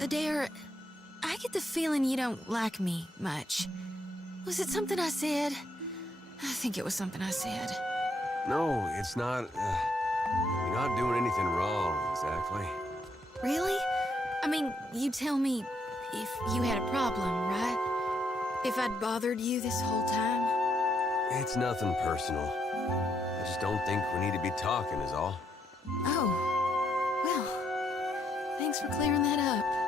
Adair, I get the feeling you don't like me much. Was it something I said? I think it was something I said. No, it's not. You're not doing anything wrong, exactly. Really? I mean, you tell me if you had a problem, right? If I'd bothered you this whole time? It's nothing personal. I just don't think we need to be talking, is all. Oh. Well, thanks for clearing that up.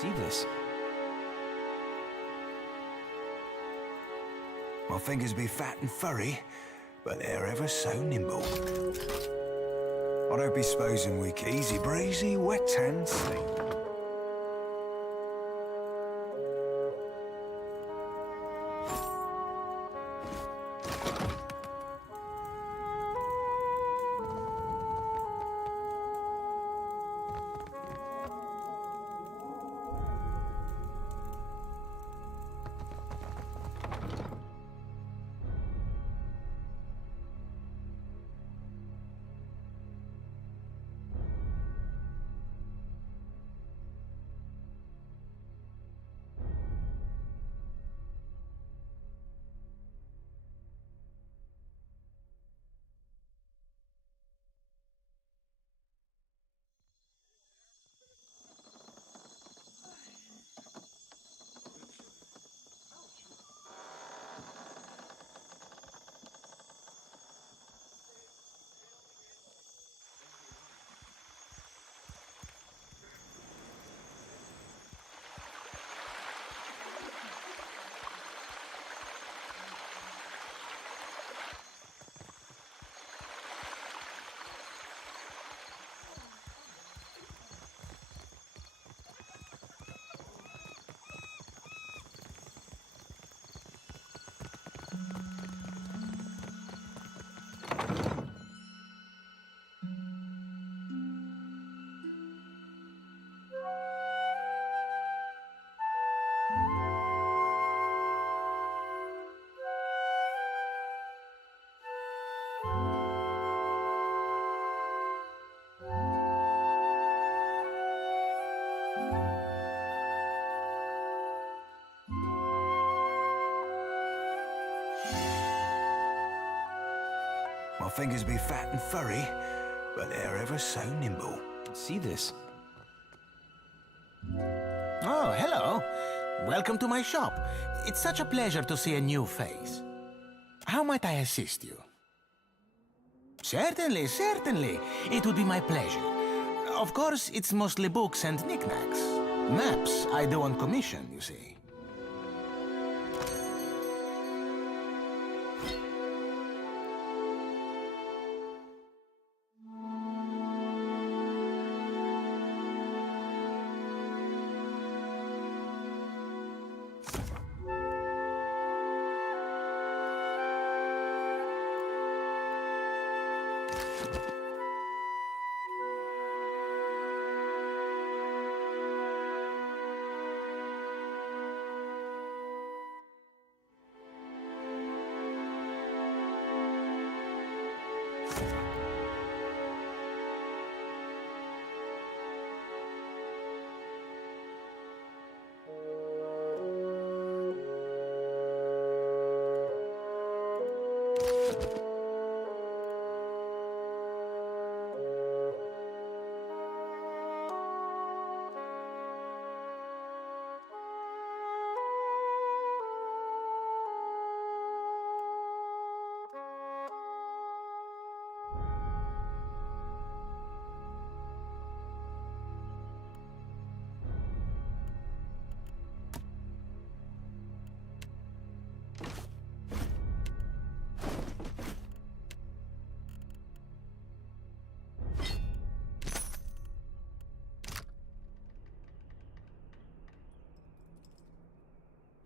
See this? My fingers be fat and furry, but they're ever so nimble. I don't be supposing weak, easy breezy, wet and sleep. fingers be fat and furry, but they're ever so nimble. See this? Oh, hello. Welcome to my shop. It's such a pleasure to see a new face. How might I assist you? Certainly, certainly. It would be my pleasure. Of course, it's mostly books and knickknacks. Maps I do on commission, you see.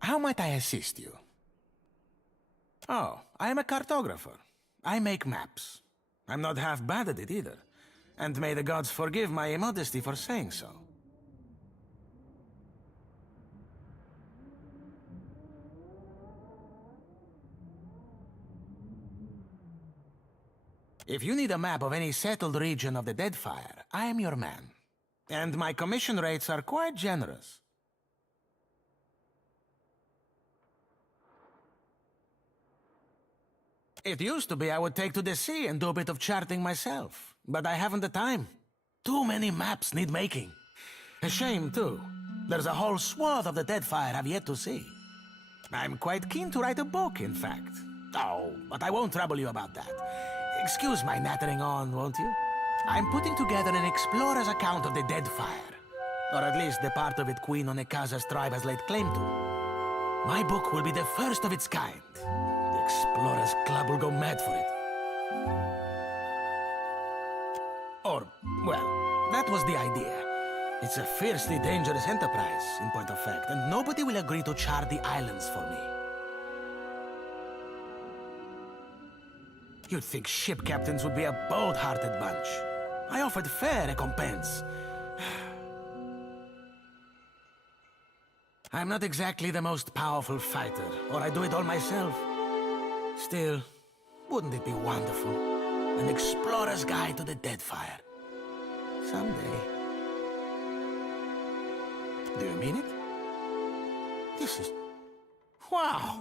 How might I assist you? Oh, I am a cartographer. I make maps. I'm not half bad at it either. And may the gods forgive my immodesty for saying so. If you need a map of any settled region of the Deadfire, I am your man. And my commission rates are quite generous. It used to be I would take to the sea and do a bit of charting myself, but I haven't the time. Too many maps need making. A shame, too. There's a whole swath of the Deadfire I've yet to see. I'm quite keen to write a book, in fact. Oh, but I won't trouble you about that. Excuse my nattering on, won't you? I'm putting together an explorer's account of the Deadfire. Or at least the part of it Queen Onekaza's tribe has laid claim to. My book will be the first of its kind. Explorers Club will go mad for it. Or, well, that was the idea. It's a fiercely dangerous enterprise, in point of fact, and nobody will agree to chart the islands for me. You'd think ship captains would be a bold-hearted bunch. I offered fair recompense. I'm not exactly the most powerful fighter, or I do it all myself. Still, wouldn't it be wonderful? An explorer's guide to the Deadfire. Someday. Do you mean it? This is... wow!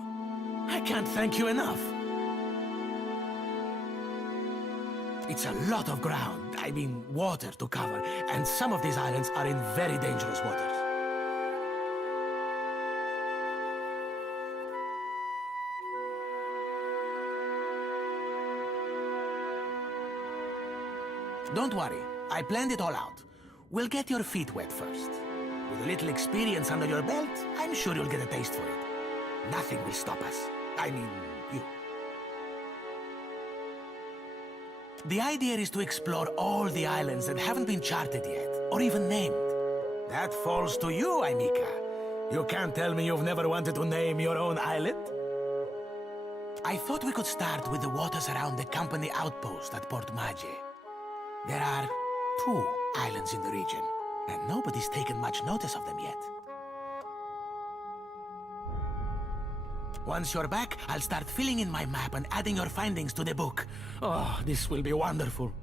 I can't thank you enough. It's a lot of ground, I mean water to cover, and some of these islands are in very dangerous waters. Don't worry, I planned it all out. We'll get your feet wet first. With a little experience under your belt, I'm sure you'll get a taste for it. Nothing will stop us. I mean, you. The idea is to explore all the islands that haven't been charted yet, or even named. That falls to you, Aimika. You can't tell me you've never wanted to name your own island? I thought we could start with the waters around the company outpost at Port Mage. There are 2 islands in the region, and nobody's taken much notice of them yet. Once you're back, I'll start filling in my map and adding your findings to the book. Oh, this will be wonderful.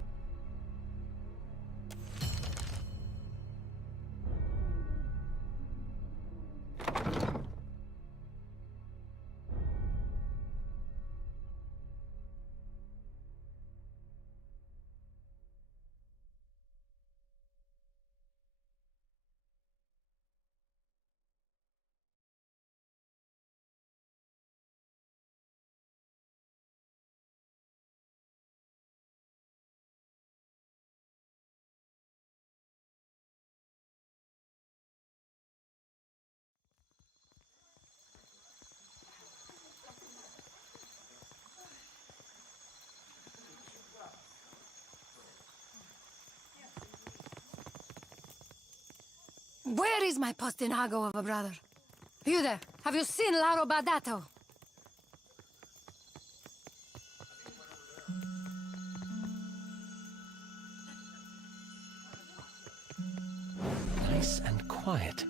Where is my postinago of a brother? You there? Have you seen Lauro Bardato? Nice and quiet.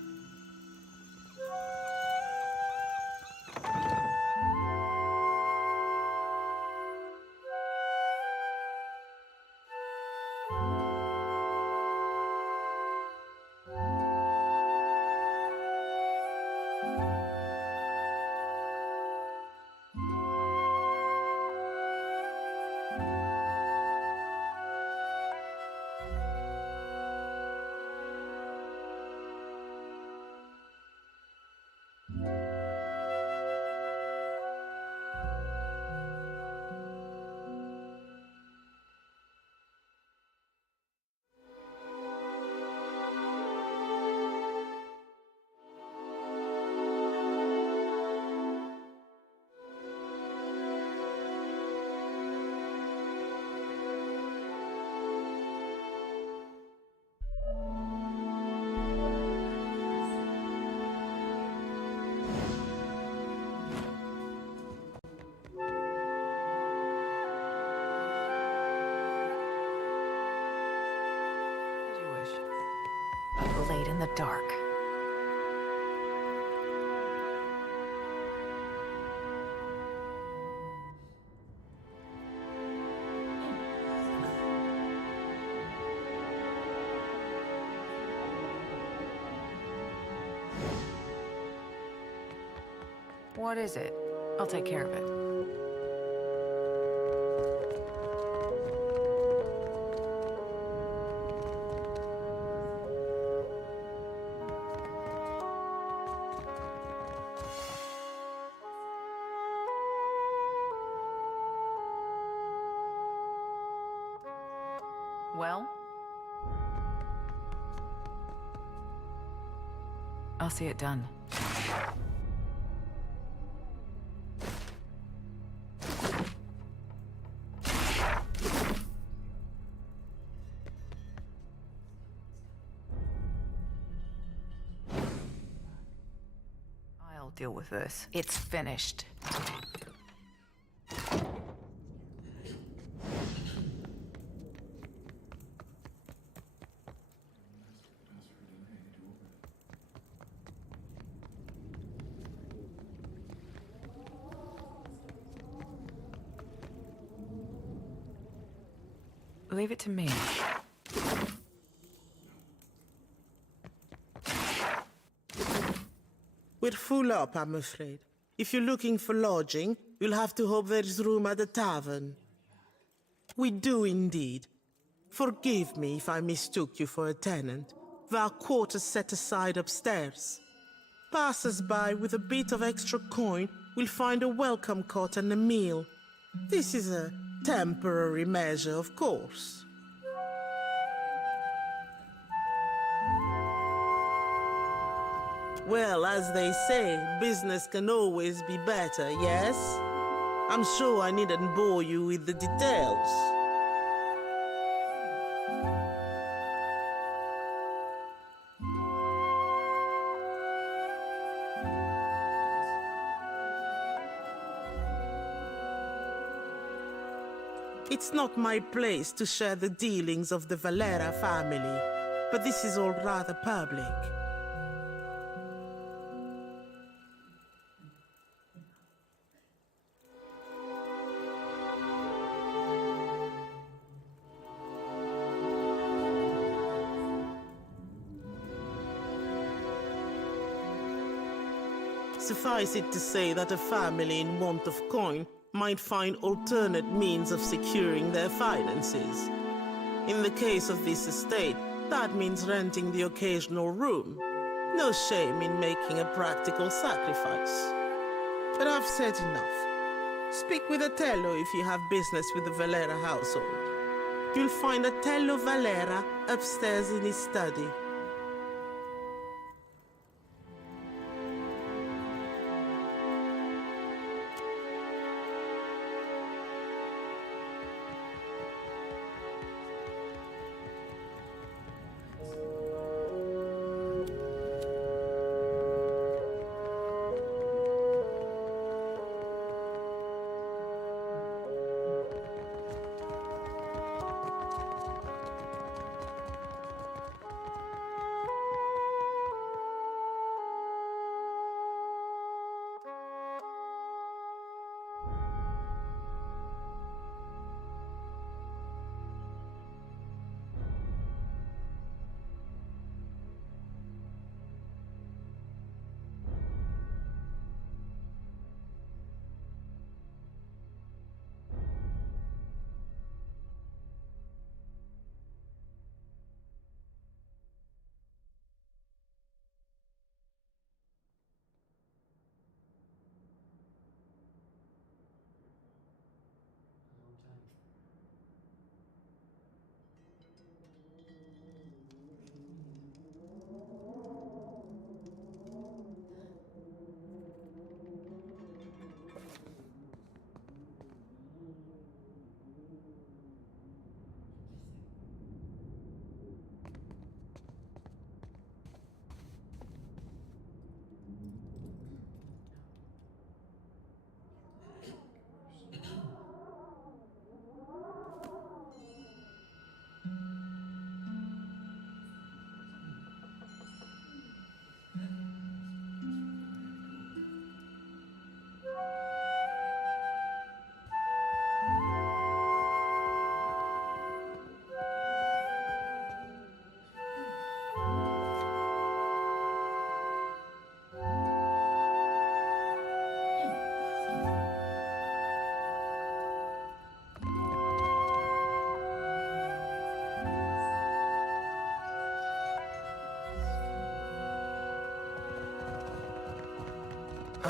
A blade in the dark. What is it? I'll take care of it. Well? I'll see it done. I'll deal with this. It's finished. Leave it to me. We're full up, I'm afraid. If you're looking for lodging, you'll have to hope there's room at the tavern. We do indeed. Forgive me if I mistook you for a tenant. There are quarters set aside upstairs. Passers-by with a bit of extra coin will find a welcome cot and a meal. This is a temporary measure, of course. Well, as they say, business can always be better, yes? I'm sure I needn't bore you with the details. It's not my place to share the dealings of the Valera family, but this is all rather public. Suffice it to say that a family in want of coin might find alternate means of securing their finances. In the case of this estate, that means renting the occasional room. No shame in making a practical sacrifice. But I've said enough. Speak with Otello if you have business with the Valera household. You'll find Otello Valera upstairs in his study. I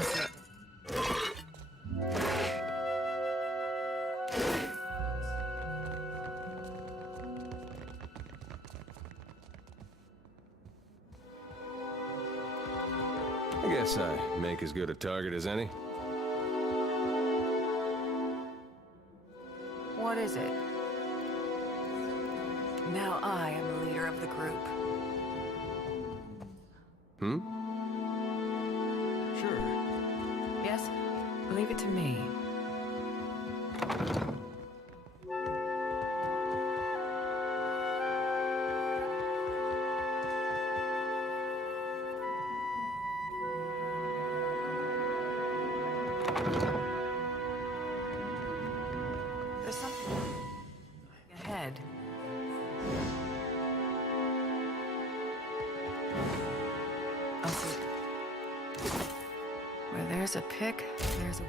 guess I make as good a target as any. What is it? Now I am the leader of the group. Hmm? Sure. Yes? Leave it to me. There's something ahead. I'll see. Where there's a pick, there's a...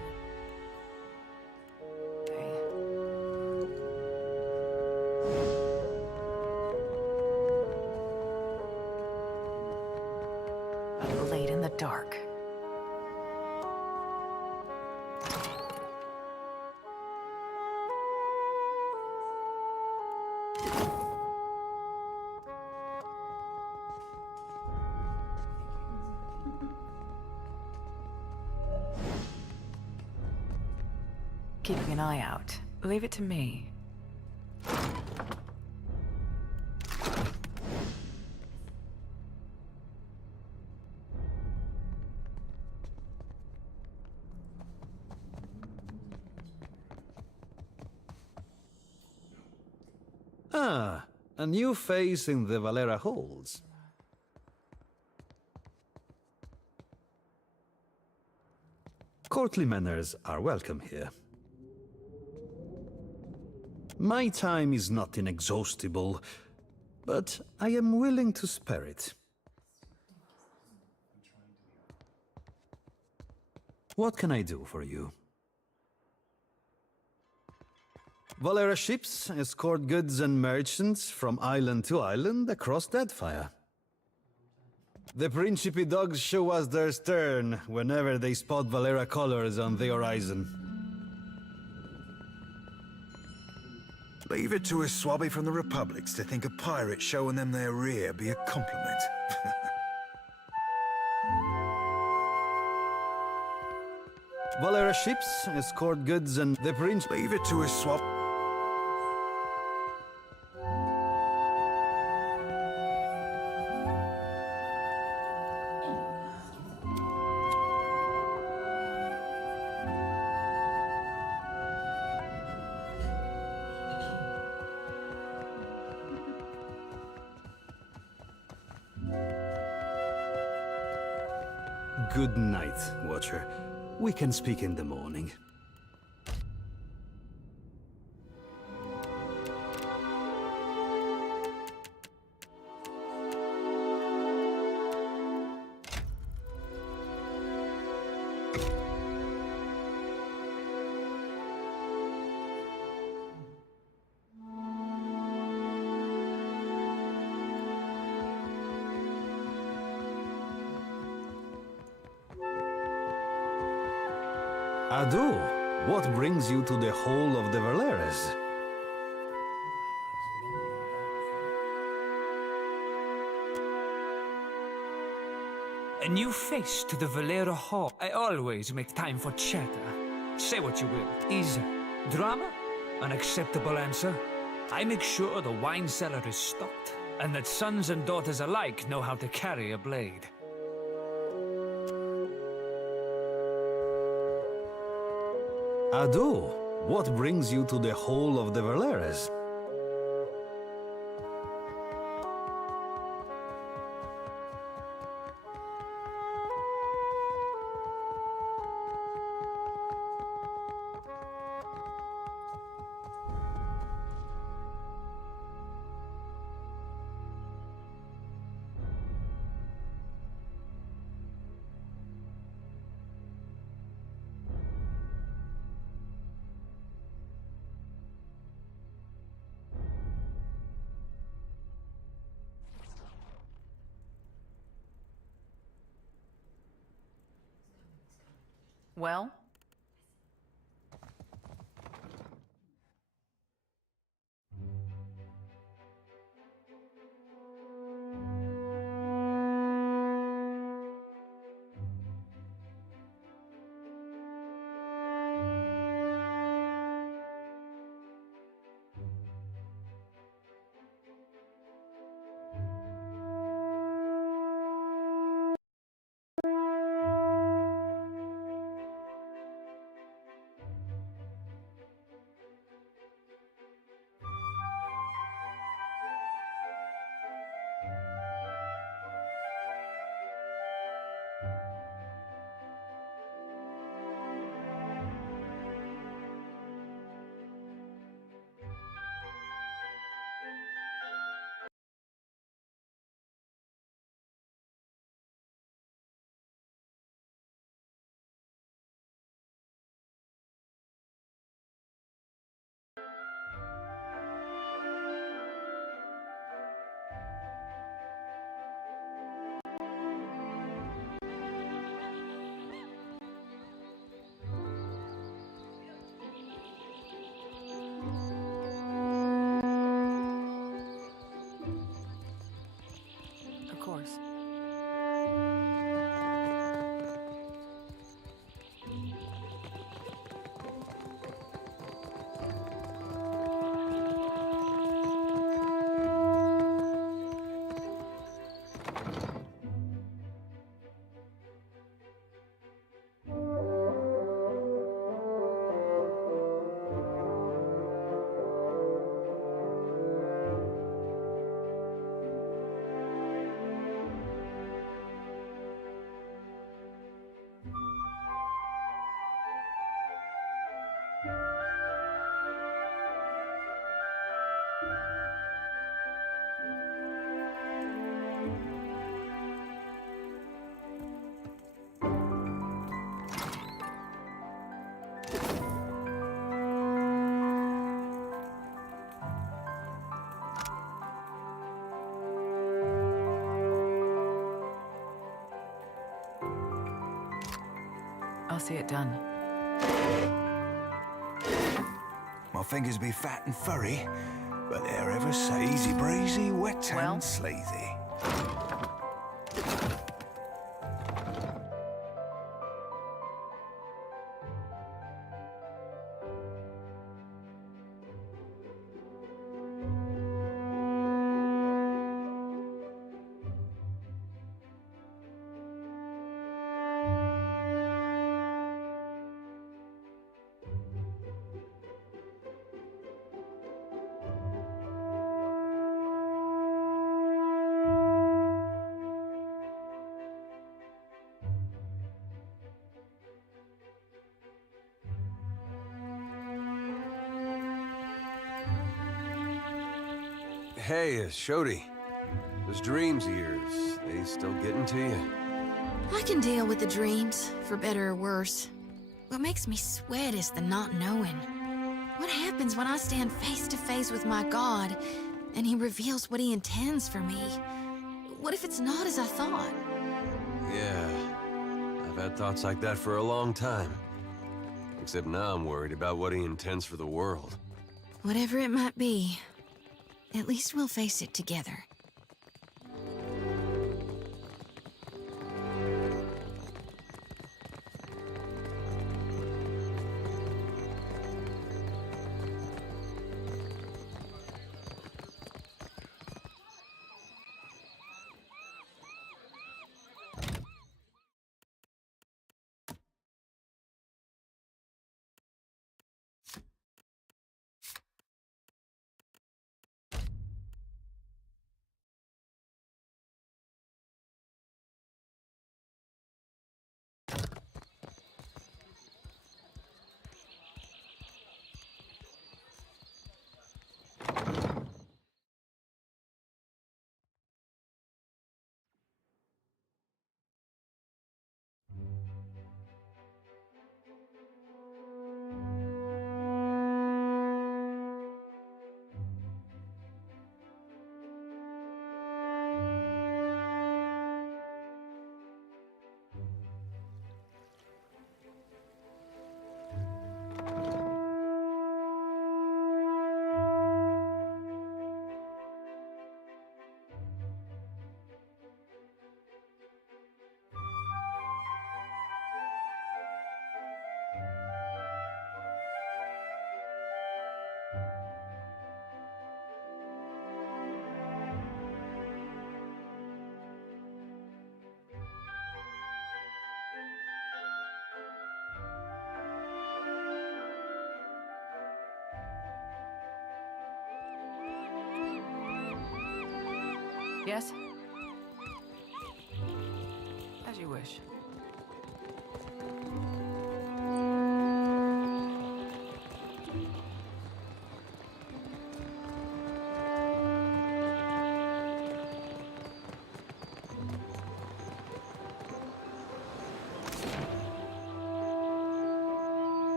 A blade in the dark. Keeping an eye out. Leave it to me. Ah, a new face in the Valera halls. Courtly manners are welcome here. My time is not inexhaustible, but I am willing to spare it. What can I do for you? Valera ships escort goods and merchants from island to island across Deadfire. The Principe dogs show us their stern whenever they spot Valera colors on the horizon. Leave it to a swabby from the Republics to think a pirate showing them their rear be a compliment. Valera ships escort goods and the Prince... Leave it to a swab... Good night, Watcher. We can speak in the morning. Ado, what brings you to the Hall of the Valeras? A new face to the Valera Hall. I always make time for chatter. Say what you will. Is drama an acceptable answer? I make sure the wine cellar is stocked, and that sons and daughters alike know how to carry a blade. Ado, what brings you to the Hall of the Valeras? Well? Of course. I'll see it done. My fingers be fat and furry, but they're ever so easy breezy, wet Well? and sleazy. Hey, Shodi. Those dreams of yours, they still getting to you? I can deal with the dreams, for better or worse. What makes me sweat is the not knowing. What happens when I stand face to face with my God, and he reveals what he intends for me? What if it's not as I thought? Yeah, I've had thoughts like that for a long time. Except now I'm worried about what he intends for the world. Whatever it might be, at least we'll face it together. Yes?